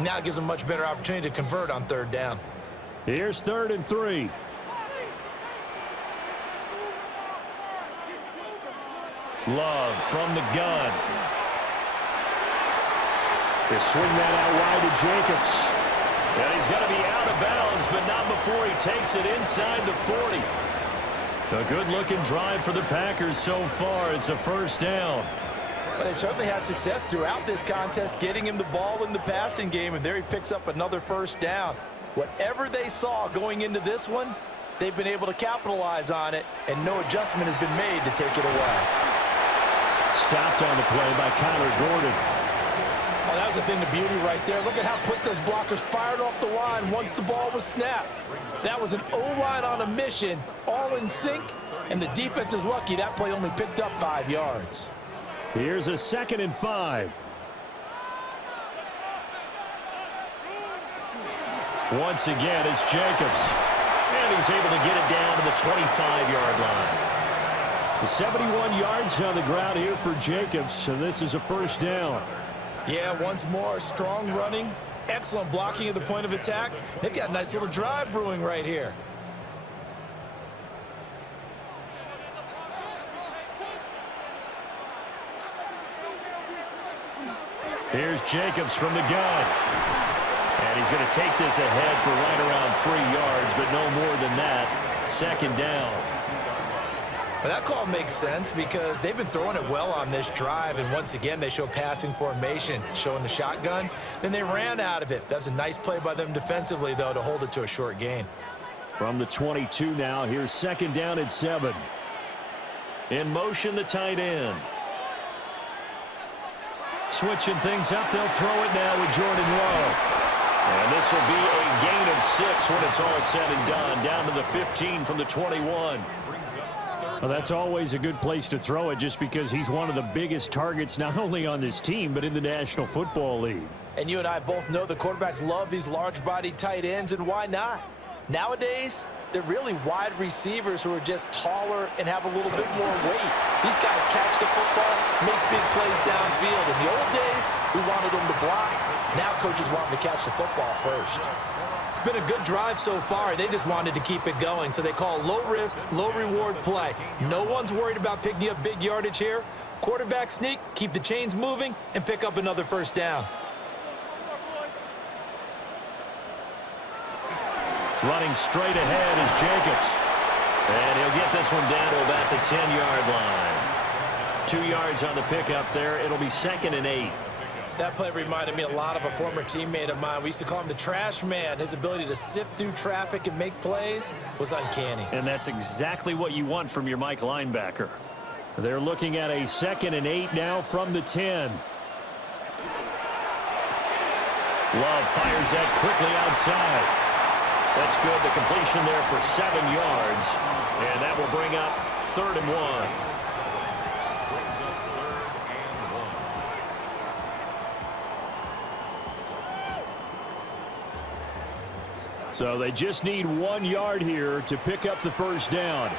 Now it gives them a much better opportunity to convert on 3rd down. Here's 3rd and 3. Love from the gun. They swing that out wide to Jacobs. And he's going to be out of bounds, but not before he takes it inside the 40. A good-looking drive for the Packers so far. It's a first down. Well, they certainly had success throughout this contest, getting him the ball in the passing game, and there he picks up another first down. Whatever they saw going into this one, they've been able to capitalize on it, and no adjustment has been made to take it away. Stopped on the play by Kyler Gordon. Oh, that was a thing of beauty right there. Look at how quick those blockers fired off the line once the ball was snapped. That was an O-line on a mission, all in sync, and the defense is lucky that play only picked up 5 yards. Here's a 2nd and 5. Once again, it's Jacobs. And he's able to get it down to the 25-yard line. The 71 yards on the ground here for Jacobs, and this is a first down. Yeah, once more, strong running, excellent blocking at the point of attack. They've got a nice little drive brewing right here. Here's Jacobs from the gun. And he's going to take this ahead for right around 3 yards, but no more than that. 2nd down. But that call makes sense because they've been throwing it well on this drive, and once again they show passing formation, showing the shotgun. Then they ran out of it. That's a nice play by them defensively, though, to hold it to a short gain. From the 22 now, here's 2nd down and 7. In motion, the tight end. Switching things up, they'll throw it now with Jordan Love. And this will be a gain of 6 when it's all said and done. Down to the 15 from the 21. Well, that's always a good place to throw it just because he's one of the biggest targets not only on this team but in the National Football League. And you and I both know the quarterbacks love these large-bodied tight ends, and why not? Nowadays, they're really wide receivers who are just taller and have a little bit more weight. These guys catch the football, make big plays downfield. In the old days, we wanted them to block. Now coaches want them to catch the football first. It's been a good drive so far. They just wanted to keep it going, so they call low-risk, low-reward play. No one's worried about picking up big yardage here. Quarterback sneak, keep the chains moving, and pick up another first down. Running straight ahead is Jacobs. And he'll get this one down to about the 10-yard line. 2 yards on the pickup there. It'll be 2nd and 8. That play reminded me a lot of a former teammate of mine. We used to call him the trash man. His ability to sift through traffic and make plays was uncanny. And that's exactly what you want from your Mike linebacker. They're looking at a 2nd and 8 now from the 10. Love fires that quickly outside. That's good. The completion there for 7 yards. And that will bring up 3rd and 1. So they just need 1 yard here to pick up the first down.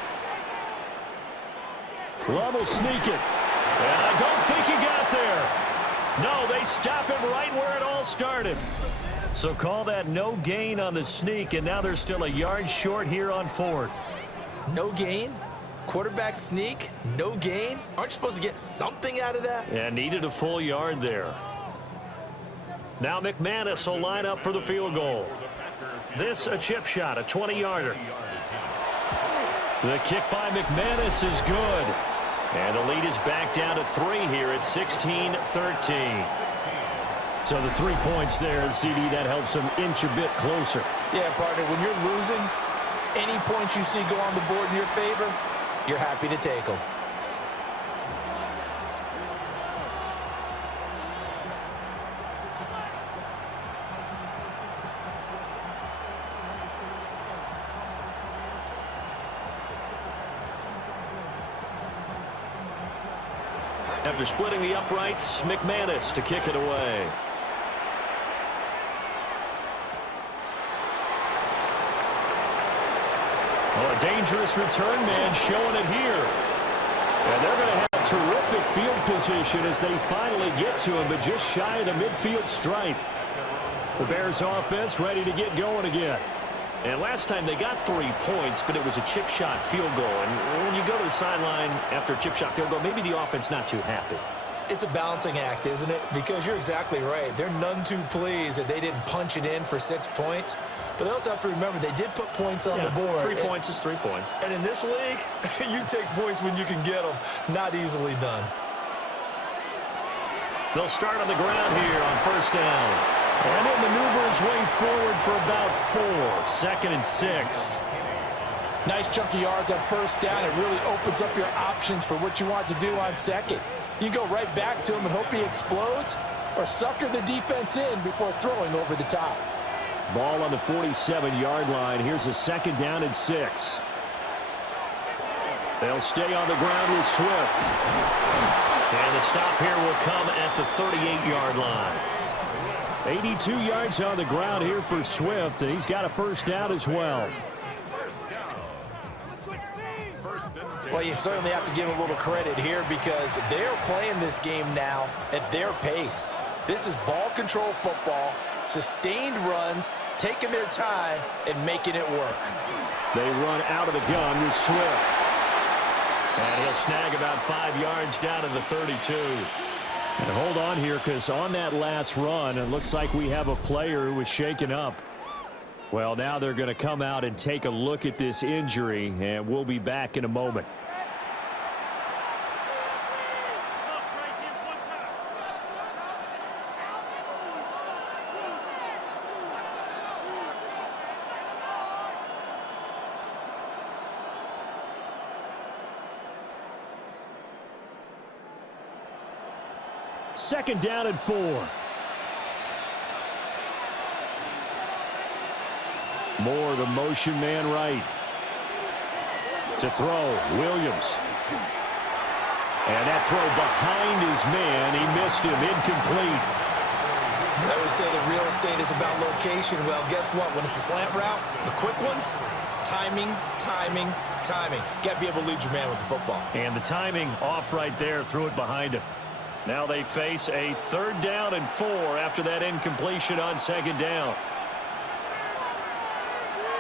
Love will sneak it. And I don't think he got there. No, they stop him right where it all started. So call that no gain on the sneak, and now they're still a yard short here on 4th. No gain? Quarterback sneak? No gain? Aren't you supposed to get something out of that? Yeah, needed a full yard there. Now McManus will line up for the field goal. This a chip shot, a 20-yarder. The kick by McManus is good. And the lead is back down to 3 here at 16-13. So the 3 points there, CD, that helps them inch a bit closer. Yeah, partner, when you're losing, any points you see go on the board in your favor, you're happy to take them. After splitting the uprights, McManus to kick it away. Oh, a dangerous return man showing it here. And they're going to have terrific field position as they finally get to him, but just shy of the midfield stripe. The Bears offense ready to get going again. And last time they got 3 points, but it was a chip shot field goal. And when you go to the sideline after a chip shot field goal, maybe the offense not too happy. It's a balancing act, isn't it? Because you're exactly right. They're none too pleased that they didn't punch it in for 6 points. But they also have to remember they did put points on the board. 3 points is 3 points. And in this league, you take points when you can get them. Not easily done. They'll start on the ground here on first down. And he'll maneuver his way forward for about 4. 2nd and 6. Nice chunk of yards on first down. It really opens up your options for what you want to do on second. You go right back to him and hope he explodes, or sucker the defense in before throwing over the top. Ball on the 47-yard line. Here's a 2nd down and 6. They'll stay on the ground with Swift. And the stop here will come at the 38-yard line. 82 yards on the ground here for Swift, and he's got a first down as well. Well, you certainly have to give a little credit here because they're playing this game now at their pace. This is ball control football, sustained runs, taking their time, and making it work. They run out of the gun with Swift. And he'll snag about 5 yards down to the 32. And hold on here, because on that last run, it looks like we have a player who was shaken up. Well, now they're going to come out and take a look at this injury, and we'll be back in a moment. Second down and 4. More the motion man right. To throw, Williams. And that throw behind his man. He missed him. Incomplete. I always say the real estate is about location. Well, guess what? When it's a slant route, the quick ones, timing, timing, timing. Got to be able to lead your man with the football. And the timing off right there. Threw it behind him. Now they face a 3rd down and 4 after that incompletion on 2nd down.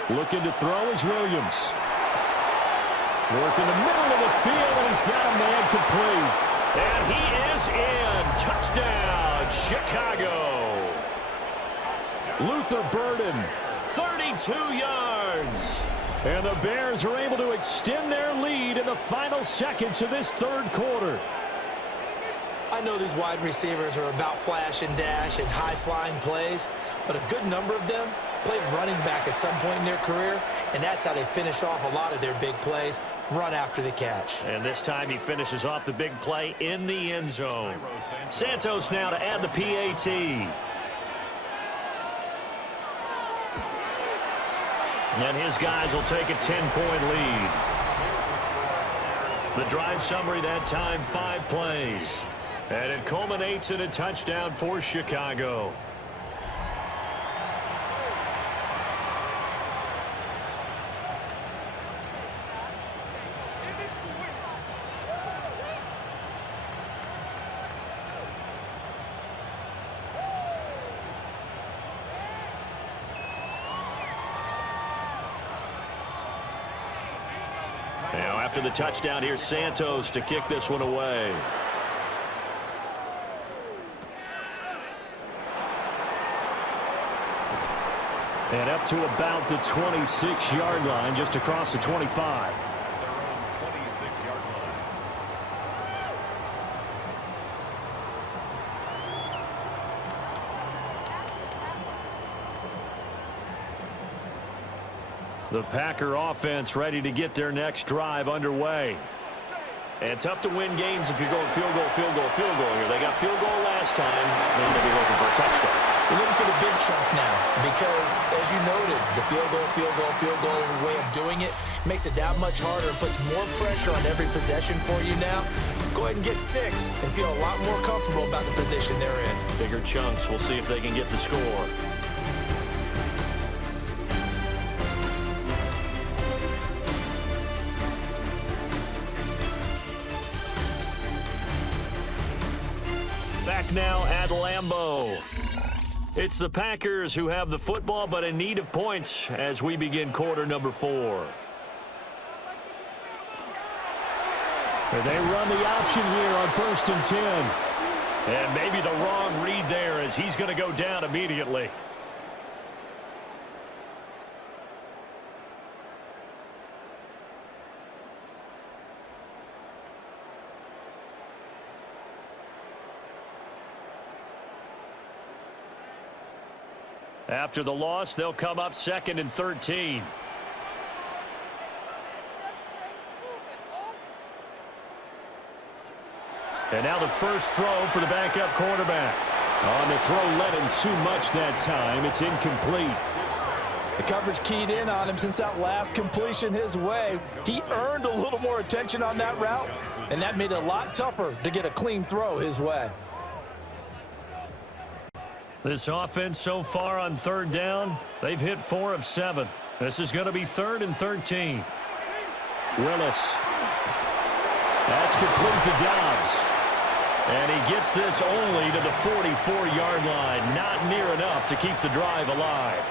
Looking to throw is Williams. Working the middle of the field, and he's got a man complete. And he is in. Touchdown, Chicago. Luther Burden, 32 yards. And the Bears are able to extend their lead in the final seconds of this 3rd quarter. I know these wide receivers are about flash and dash and high-flying plays, but a good number of them played running back at some point in their career, and that's how they finish off a lot of their big plays, run after the catch. And this time he finishes off the big play in the end zone. Santos now to add the PAT. And his guys will take a 10-point lead. The drive summary that time, 5 plays. And it culminates in a touchdown for Chicago. Now after the touchdown, here's Santos to kick this one away. And up to about the 26-yard line, just across the 25. The Packer offense ready to get their next drive underway. And tough to win games if you're going field goal, field goal, field goal here. They got field goal last time, then they'll be looking for a touchdown. We're looking for the big chunk now because, as you noted, the field goal way of doing it makes it that much harder and puts more pressure on every possession for you now. Go ahead and get 6 and feel a lot more comfortable about the position they're in. Bigger chunks. We'll see if they can get the score. Back now at Lambeau. It's the Packers who have the football, but in need of points as we begin quarter number 4. And they run the option here on 1st and 10. And maybe the wrong read there as he's going to go down immediately. After the loss, they'll come up 2nd and 13. And now the first throw for the backup quarterback. On the throw, led him too much that time. It's incomplete. The coverage keyed in on him since that last completion his way. He earned a little more attention on that route, and that made it a lot tougher to get a clean throw his way. This offense so far on 3rd down, they've hit 4 of 7. This is going to be 3rd and 13. Willis. That's complete to Dobbs. And he gets this only to the 44-yard line. Not near enough to keep the drive alive.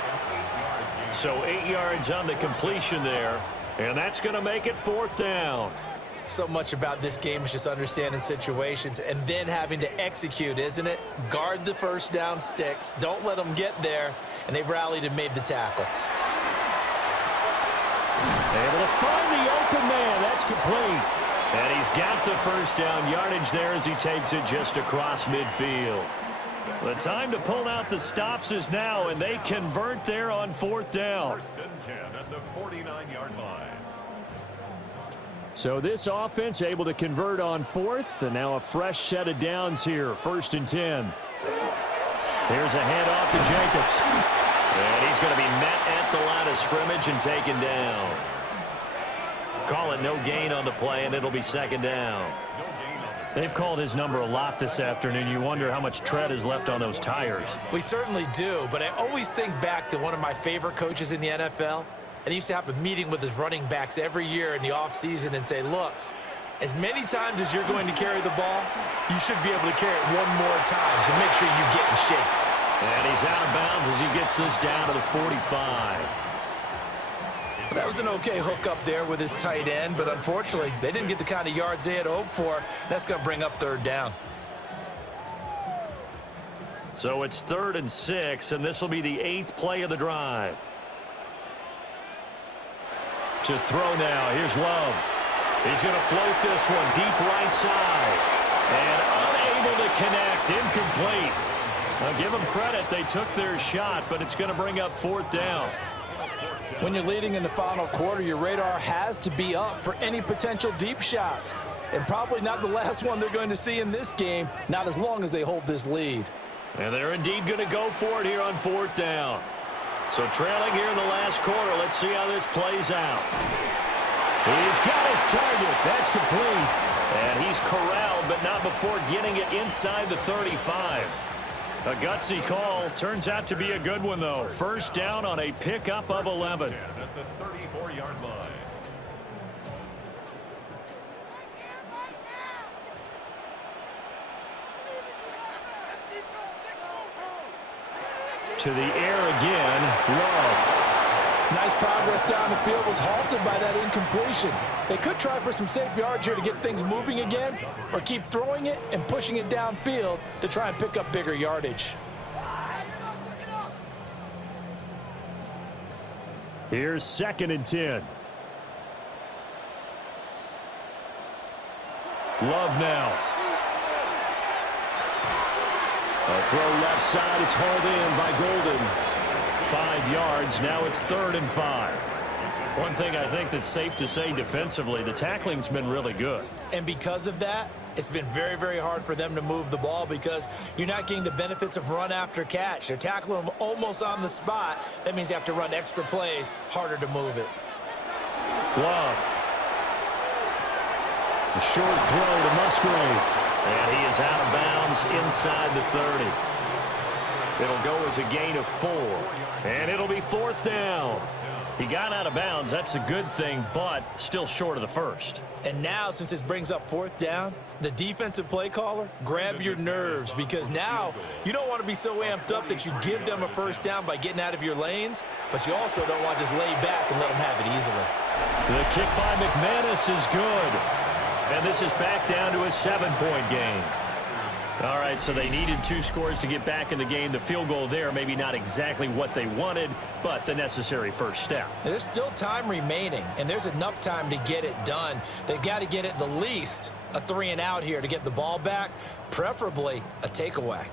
So 8 yards on the completion there. And that's going to make it 4th down. So much about this game is just understanding situations and then having to execute, isn't it? Guard the first down sticks. Don't let them get there. And they rallied and made the tackle. Able to find the open man. That's complete. And he's got the first down yardage there as he takes it just across midfield. The time to pull out the stops is now, and they convert there on 4th down. 1st and 10 at the 49-yard line. So this offense able to convert on 4th, and now a fresh set of downs here, 1st and 10. Here's a handoff to Jacobs. And he's going to be met at the line of scrimmage and taken down. call it no gain on the play, and it'll be second down. They've called his number a lot this afternoon. You wonder how much tread is left on those tires. We certainly do, but I always think back to one of my favorite coaches in the NFL. And he used to have a meeting with his running backs every year in the offseason and say, look, as many times as you're going to carry the ball, you should be able to carry it one more time, so make sure you get in shape. And he's out of bounds as he gets this down to the 45. That was an okay hook up there with his tight end, but unfortunately, they didn't get the kind of yards they had hoped for. That's going to bring up third down. So it's 3rd and 6, and this will be the 8th play of the drive. To throw now, here's Love. He's going to float this one deep right side. And unable to connect, incomplete. I'll give them credit, they took their shot, but it's going to bring up 4th down. When you're leading in the final quarter, your radar has to be up for any potential deep shots. And probably not the last one they're going to see in this game, not as long as they hold this lead. And they're indeed going to go for it here on 4th down. So trailing here in the last quarter, let's see how this plays out. He's got his target. That's complete. And he's corralled, but not before getting it inside the 35. A gutsy call. Turns out to be a good one, though. First down on a pickup of 11. At the 34-yard line. To the air again, Love. Nice progress down the field, was halted by that incompletion. They could try for some safe yards here to get things moving again, or keep throwing it and pushing it downfield to try and pick up bigger yardage. Here's 2nd and 10. Love now. A throw left side, it's hauled in by Golden. 5 yards, now it's 3rd and 5. One thing I think that's safe to say defensively, the tackling's been really good. And because of that, it's been very, very hard for them to move the ball because you're not getting the benefits of run after catch. They're tackling them almost on the spot. That means you have to run extra plays, harder to move it. Love. A short throw to Musgrave. And he is out of bounds inside the 30. It'll go as a gain of 4. And it'll be 4th down. He got out of bounds. That's a good thing, but still short of the first. And now, since this brings up 4th down, the defensive play caller, grab your nerves, because now you don't want to be so amped up that you give them a first down by getting out of your lanes, but you also don't want to just lay back and let them have it easily. The kick by McManus is good. And this is back down to a 7-point game. All right, so they needed 2 scores to get back in the game. The field goal there, maybe not exactly what they wanted, but the necessary first step. There's still time remaining, and there's enough time to get it done. They've got to get it the least a 3 and out here to get the ball back, preferably a takeaway.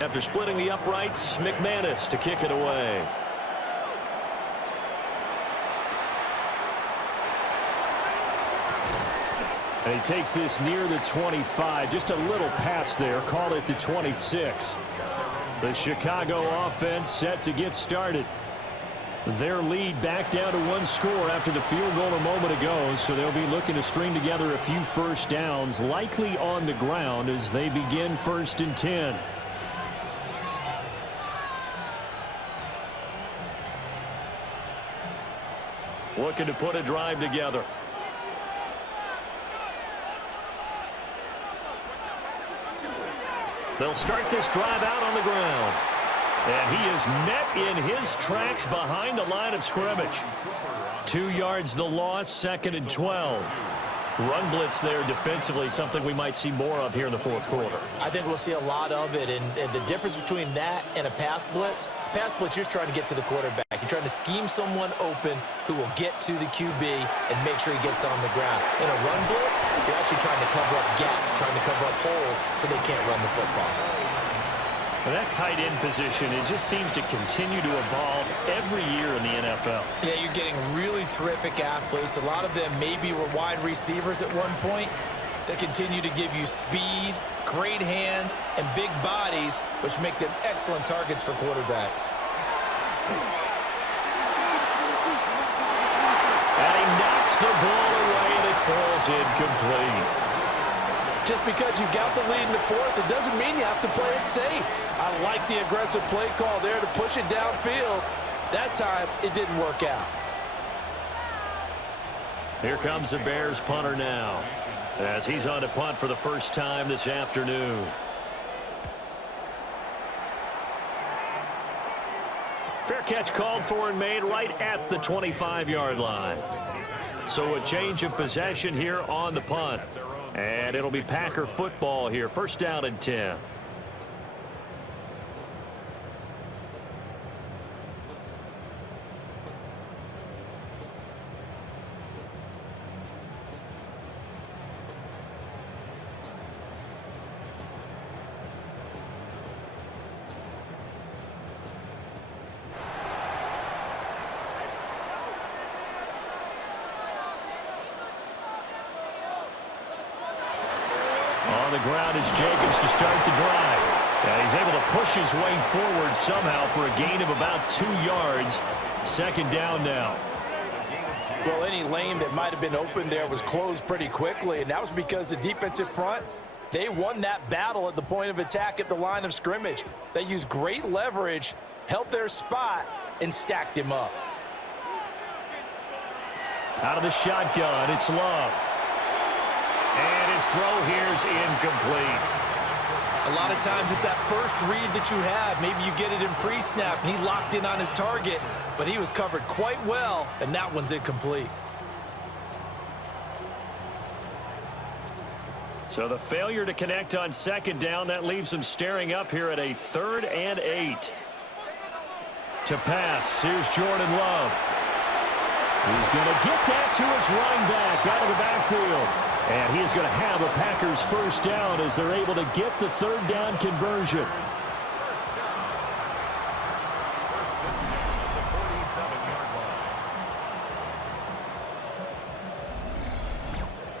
After splitting the uprights, McManus to kick it away. And he takes this near the 25. Just a little pass there. Call it the 26. The Chicago offense set to get started. Their lead back down to 1 score after the field goal a moment ago. So they'll be looking to string together a few first downs, likely on the ground as they begin 1st and 10. Looking to put a drive together. They'll start this drive out on the ground. And he is met in his tracks behind the line of scrimmage. 2 yards the loss, 2nd and 12. Run blitz there defensively, something we might see more of here in the 4th quarter. I think we'll see a lot of it, and the difference between that and a pass blitz, you're just trying to get to the quarterback. You're trying to scheme someone open who will get to the QB and make sure he gets on the ground. In a run blitz, you're actually trying to cover up gaps, trying to cover up holes so they can't run the football. And that tight end position, it just seems to continue to evolve every year in the NFL. Yeah, you're getting really terrific athletes. A lot of them maybe were wide receivers at one point. They continue to give you speed, great hands and big bodies, which make them excellent targets for quarterbacks. And he knocks the ball away, and it falls incomplete. Just because you got the lead in the fourth, it doesn't mean you have to play it safe. I like the aggressive play call there to push it downfield. That time, it didn't work out. Here comes the Bears punter now, as he's on to punt for the first time this afternoon. Fair catch called for and made right at the 25-yard line. So a change of possession here on the punt. And it'll be Packer football here. First down and 10. On the ground is Jacobs to start the drive. He's able to push his way forward somehow for a gain of about 2 yards. Second down now. Well, any lane that might have been open there was closed pretty quickly, and that was because the defensive front, they won that battle at the point of attack at the line of scrimmage. They used great leverage, held their spot, and stacked him up. Out of the shotgun, it's Love. And his throw here is incomplete. A lot of times it's that first read that you have. Maybe you get it in pre-snap, and he locked in on his target, but he was covered quite well, and that one's incomplete. So the failure to connect on second down, that leaves him staring up here at a 3rd and 8. To pass, here's Jordan Love. He's going to get that to his running back out of the backfield. And he's going to have a Packers first down as they're able to get the 3rd down conversion.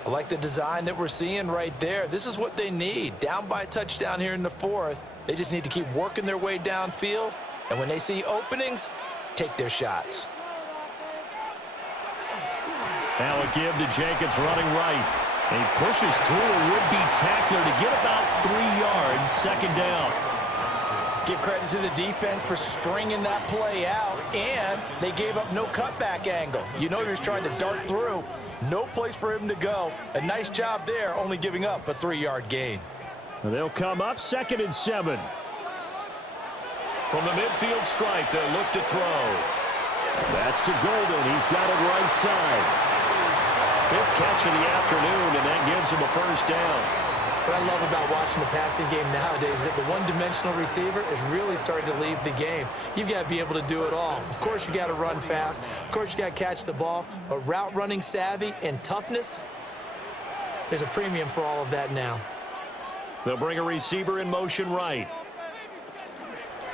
I like the design that we're seeing right there. This is what they need. Down by a touchdown here in the 4th. They just need to keep working their way downfield. And when they see openings, take their shots. Now a give to Jacobs running right. And he pushes through a would-be tackler to get about 3 yards. Second down. Give credit to the defense for stringing that play out, and they gave up no cutback angle. You know he was trying to dart through. No place for him to go. A nice job there, only giving up a 3-yard gain. They'll come up 2nd and 7. From the midfield stripe, they'll look to throw. That's to Golden. He's got it right side. 5th catch of the afternoon, and that gives him a first down. What I love about watching the passing game nowadays is that the one-dimensional receiver is really starting to leave the game. You've got to be able to do it all. Of course, you got to run fast. Of course, you got to catch the ball. But route running savvy and toughness, there's a premium for all of that now. They'll bring a receiver in motion right.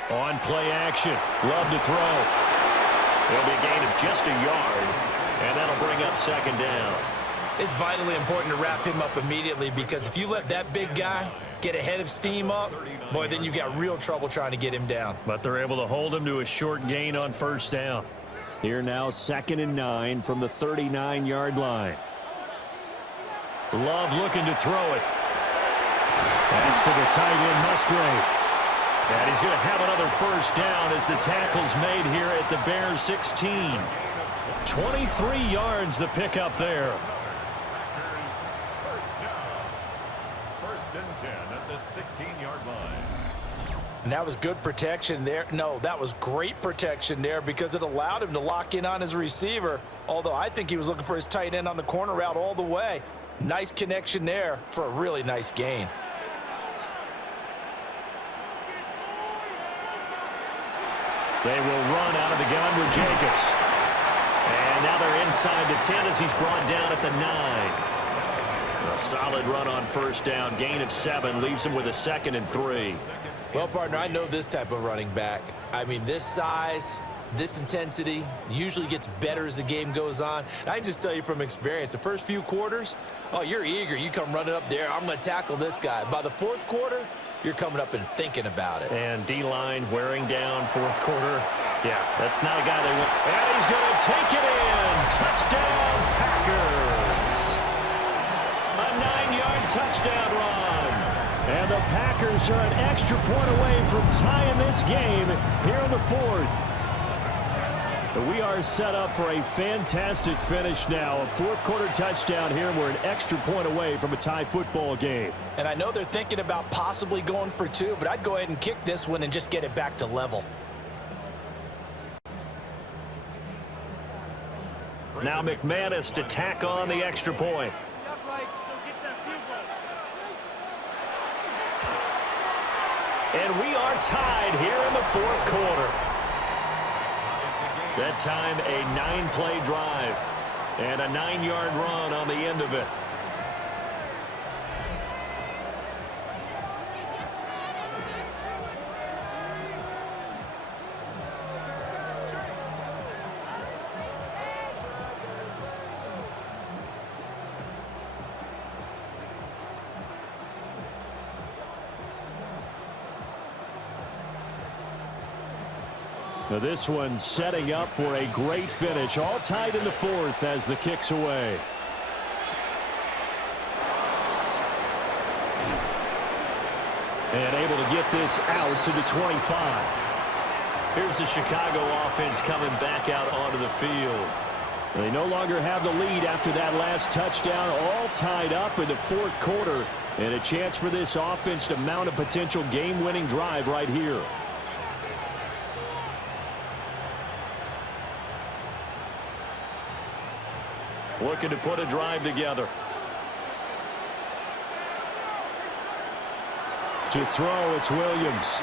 On play action. Love to throw. There'll be a gain of just a yard, and that'll bring up second down. It's vitally important to wrap him up immediately, because if you let that big guy get a head of steam up, boy, then you've got real trouble trying to get him down. But they're able to hold him to a short gain on first down. Here now 2nd and 9 from the 39-yard line. Love looking to throw it. That's to the tight end, Musgrave. And he's going to have another first down as the tackle's made here at the Bears 16. 23 yards the pickup there. First and 10 at the 16-yard line. And that was good protection there. No, that was great protection there, because it allowed him to lock in on his receiver, although I think he was looking for his tight end on the corner route all the way. Nice connection there for a really nice gain. They will run out of the gun with Jacobs. And now they're inside the 10 as he's brought down at the 9. A solid run on first down. Gain of 7 leaves him with a 2nd and 3. Well, partner, I know this type of running back. I mean, this size, This intensity usually gets better as the game goes on. And I can just tell you from experience, the first few quarters, oh, you're eager. You come running up there, I'm going to tackle this guy. By the fourth quarter, you're coming up and thinking about it. And D-line wearing down fourth quarter. Yeah, that's not a guy they want. And he's going to take it in. Touchdown, Packers. A 9-yard touchdown run. And the Packers are an extra point away from tying this game here in the fourth. We are set up for a fantastic finish now. A fourth-quarter touchdown here, and we're an extra point away from a tie football game. And I know they're thinking about possibly going for two, but I'd go ahead and kick this one and just get it back to level. Now McManus to tack on the extra point. And we are tied here in the fourth quarter. That time a 9-play drive and a 9-yard run on the end of it. Now this one setting up for a great finish. All tied in the fourth as the kick's away. And able to get this out to the 25. Here's the Chicago offense coming back out onto the field. They no longer have the lead after that last touchdown. All tied up in the fourth quarter. And a chance for this offense to mount a potential game-winning drive right here. Looking to put a drive together. To throw, it's Williams.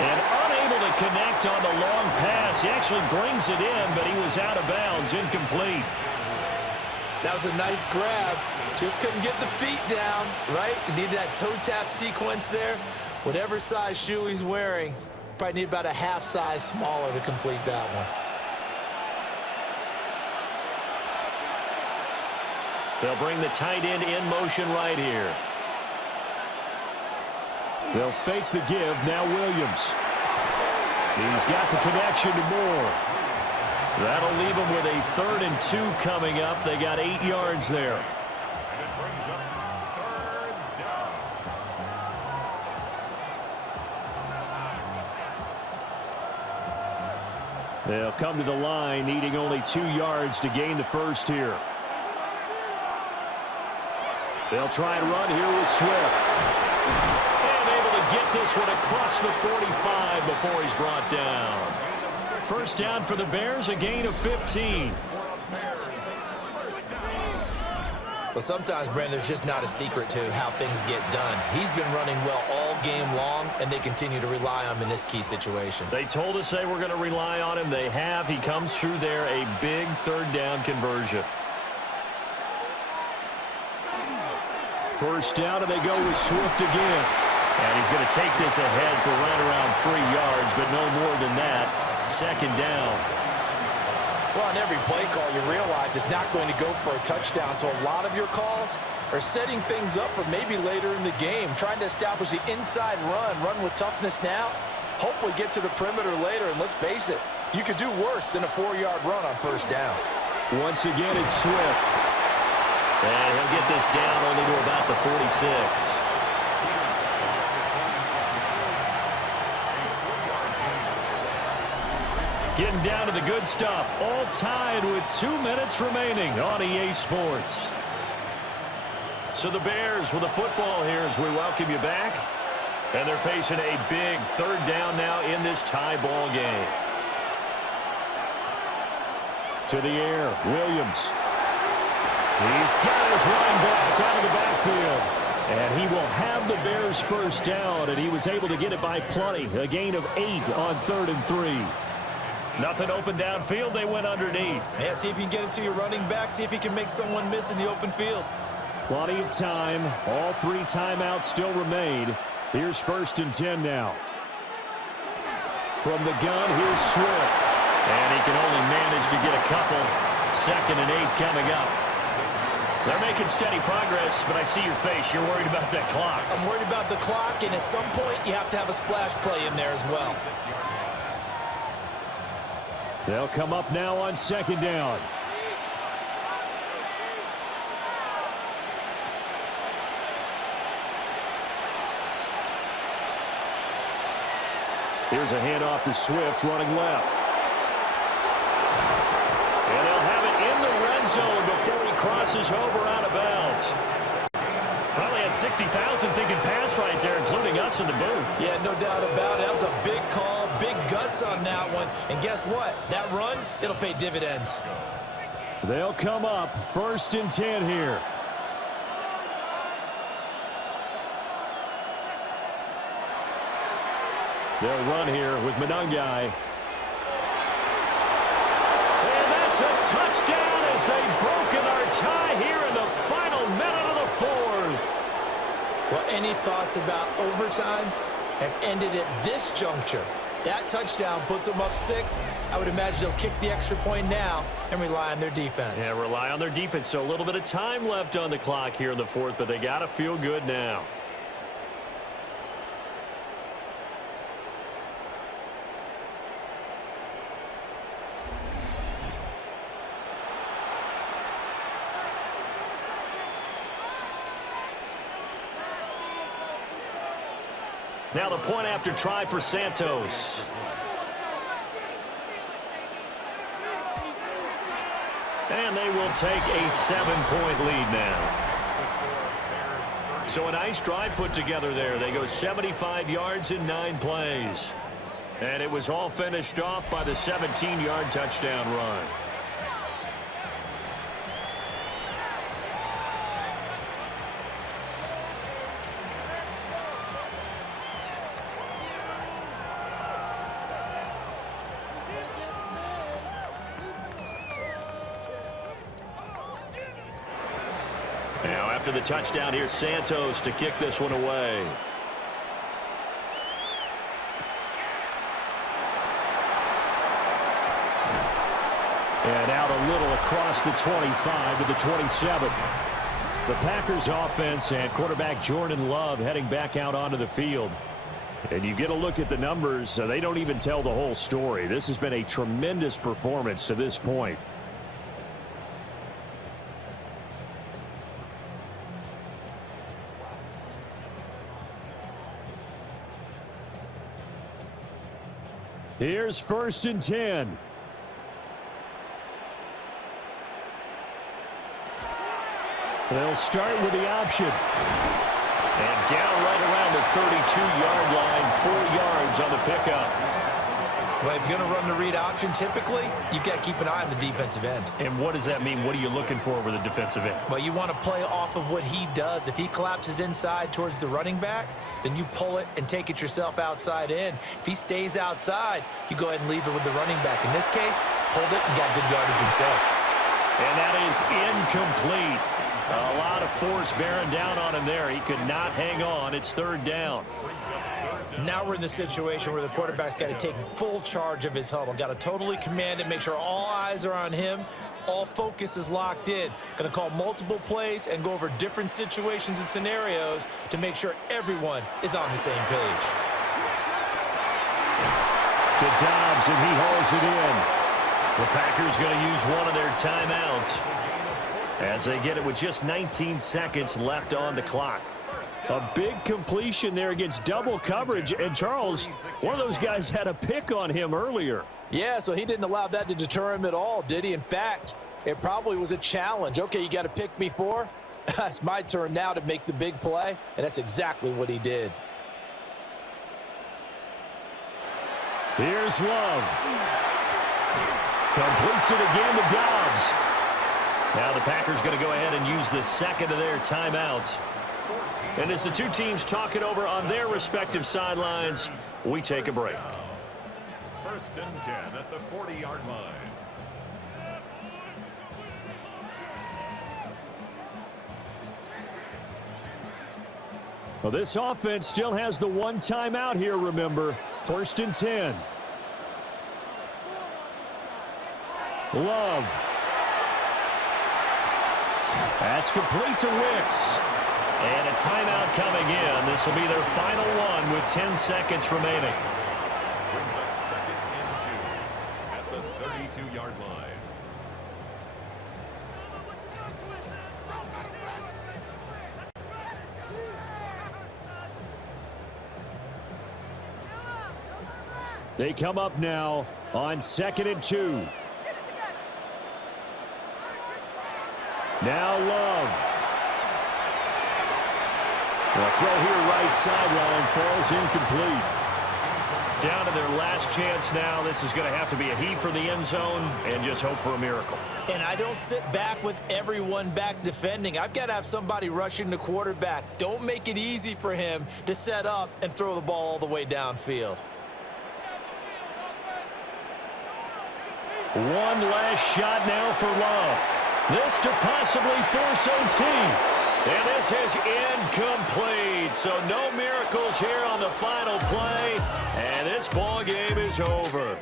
And unable to connect on the long pass. He actually brings it in, but he was out of bounds, incomplete. That was a nice grab. Just couldn't get the feet down, right? You need that toe tap sequence there. Whatever size shoe he's wearing, probably need about a half size smaller to complete that one. They'll bring the tight end in motion right here. They'll fake the give. Now Williams. He's got the connection to Moore. That'll leave them with a 3rd and 2 coming up. They got 8 yards there. And it brings up 3rd down. They'll come to the line, needing only 2 yards to gain the first here. They'll try and run here with Swift. And able to get this one across the 45 before he's brought down. First down for the Bears, a gain of 15. Well, sometimes, Brandon, there's just not a secret to how things get done. He's been running well all game long, and they continue to rely on him in this key situation. They told us they were going to rely on him. They have. He comes through there, a big 3rd down conversion. First down, and they go with Swift again. And he's going to take this ahead for right around 3 yards, but no more than that. 2nd down. Well, on every play call, you realize it's not going to go for a touchdown. So a lot of your calls are setting things up for maybe later in the game, trying to establish the inside run with toughness now, hopefully get to the perimeter later. And let's face it, you could do worse than a 4-yard run on first down. Once again, it's Swift. And he'll get this down only to about the 46. Getting down to the good stuff. All tied with 2 minutes remaining on EA Sports. So the Bears with the football here as we welcome you back. And they're facing a big 3rd down now in this tie ball game. To the air, Williams. He's got his running back out of the backfield. And he will have the Bears first down, and he was able to get it by plenty. A gain of 8 on 3rd and 3. Nothing open downfield. They went underneath. Yeah, see if you can get it to your running back. See if you can make someone miss in the open field. Plenty of time. All 3 timeouts still remain. Here's 1st and 10 now. From the gun, here's Swift. And he can only manage to get a couple. 2nd and 8 coming up. They're making steady progress, but I see your face. You're worried about that clock. I'm worried about the clock, and at some point, you have to have a splash play in there as well. They'll come up now on 2nd down. Here's a handoff to Swift running left. And they'll have it in the red zone before he crosses over out of bounds. Probably had 60,000 thinking pass right there, including us in the booth. Yeah, no doubt about it. That was a big call, big guts on that one. And guess what? That run, it'll pay dividends. They'll come up 1st and 10 here. They'll run here with Monangai. And that's a touchdown as they've broken our tie here in the final minute of the 4th. Well, any thoughts about overtime have ended at this juncture. That touchdown puts them up 6. I would imagine they'll kick the extra point now and rely on their defense. Yeah, rely on their defense. So a little bit of time left on the clock here in the 4th, but they got to feel good now. Now the point after try for Santos. And they will take a 7-point lead now. So a nice drive put together there. They go 75 yards in 9 plays. And it was all finished off by the 17-yard touchdown run. Now after the touchdown, here's Santos to kick this one away. And out a little across the 25 to the 27. The Packers offense and quarterback Jordan Love heading back out onto the field. And you get a look at the numbers, they don't even tell the whole story. This has been a tremendous performance to this point. Here's 1st and 10. They'll start with the option. And down right around the 32-yard line, 4 yards on the pickup. Well, if you're going to run the read option, typically, you've got to keep an eye on the defensive end. And what does that mean? What are you looking for with the defensive end? Well, you want to play off of what he does. If he collapses inside towards the running back, then you pull it and take it yourself outside in. If he stays outside, you go ahead and leave it with the running back. In this case, pulled it and got good yardage himself. And that is incomplete. A lot of force bearing down on him there. He could not hang on. It's 3rd down. Now we're in the situation where the quarterback's got to take full charge of his huddle. Got to totally command it, make sure all eyes are on him. All focus is locked in. Going to call multiple plays and go over different situations and scenarios to make sure everyone is on the same page. To Dobbs, and he hauls it in. The Packers going to use one of their timeouts as they get it with just 19 seconds left on the clock. A big completion there against double coverage. And Charles, one of those guys had a pick on him earlier. Yeah, so he didn't allow that to deter him at all, did he? In fact, it probably was a challenge. Okay, you got to pick me 4. It's my turn now to make the big play, and that's exactly what he did. Here's Love. Completes it again to Dobbs. Now the Packers going to go ahead and use the second of their timeouts. And as the two teams talk it over on their respective sidelines, we take a break. 1st and 10 at the 40-yard line. Well, this offense still has the one timeout here, remember. 1st and 10. Love. That's complete to Wicks. And a timeout coming in. This will be their final one with 10 seconds remaining. Brings up 2nd and 2 at the 32-yard line. They come up now on 2nd and 2. Now Love. The throw here right sideline falls incomplete. Down to their last chance now. This is going to have to be a heave for the end zone and just hope for a miracle. And I don't sit back with everyone back defending. I've got to have somebody rushing the quarterback. Don't make it easy for him to set up and throw the ball all the way downfield. One last shot now for Love. This to possibly force OT. And this is incomplete. So no miracles here on the final play. And this ball game is over.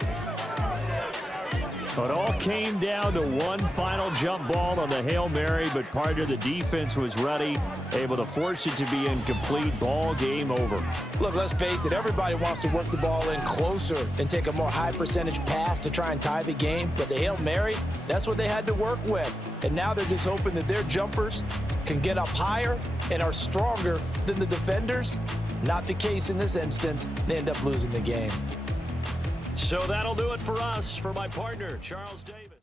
It all came down to one final jump ball on the Hail Mary, but part of the defense was ready, able to force it to be incomplete. Ball game over. Look, let's face it, everybody wants to work the ball in closer and take a more high percentage pass to try and tie the game. But the Hail Mary, that's what they had to work with. And now they're just hoping that their jumpers can get up higher and are stronger than the defenders. Not the case in this instance. They end up losing the game. So that'll do it for us. For my partner, Charles Davis.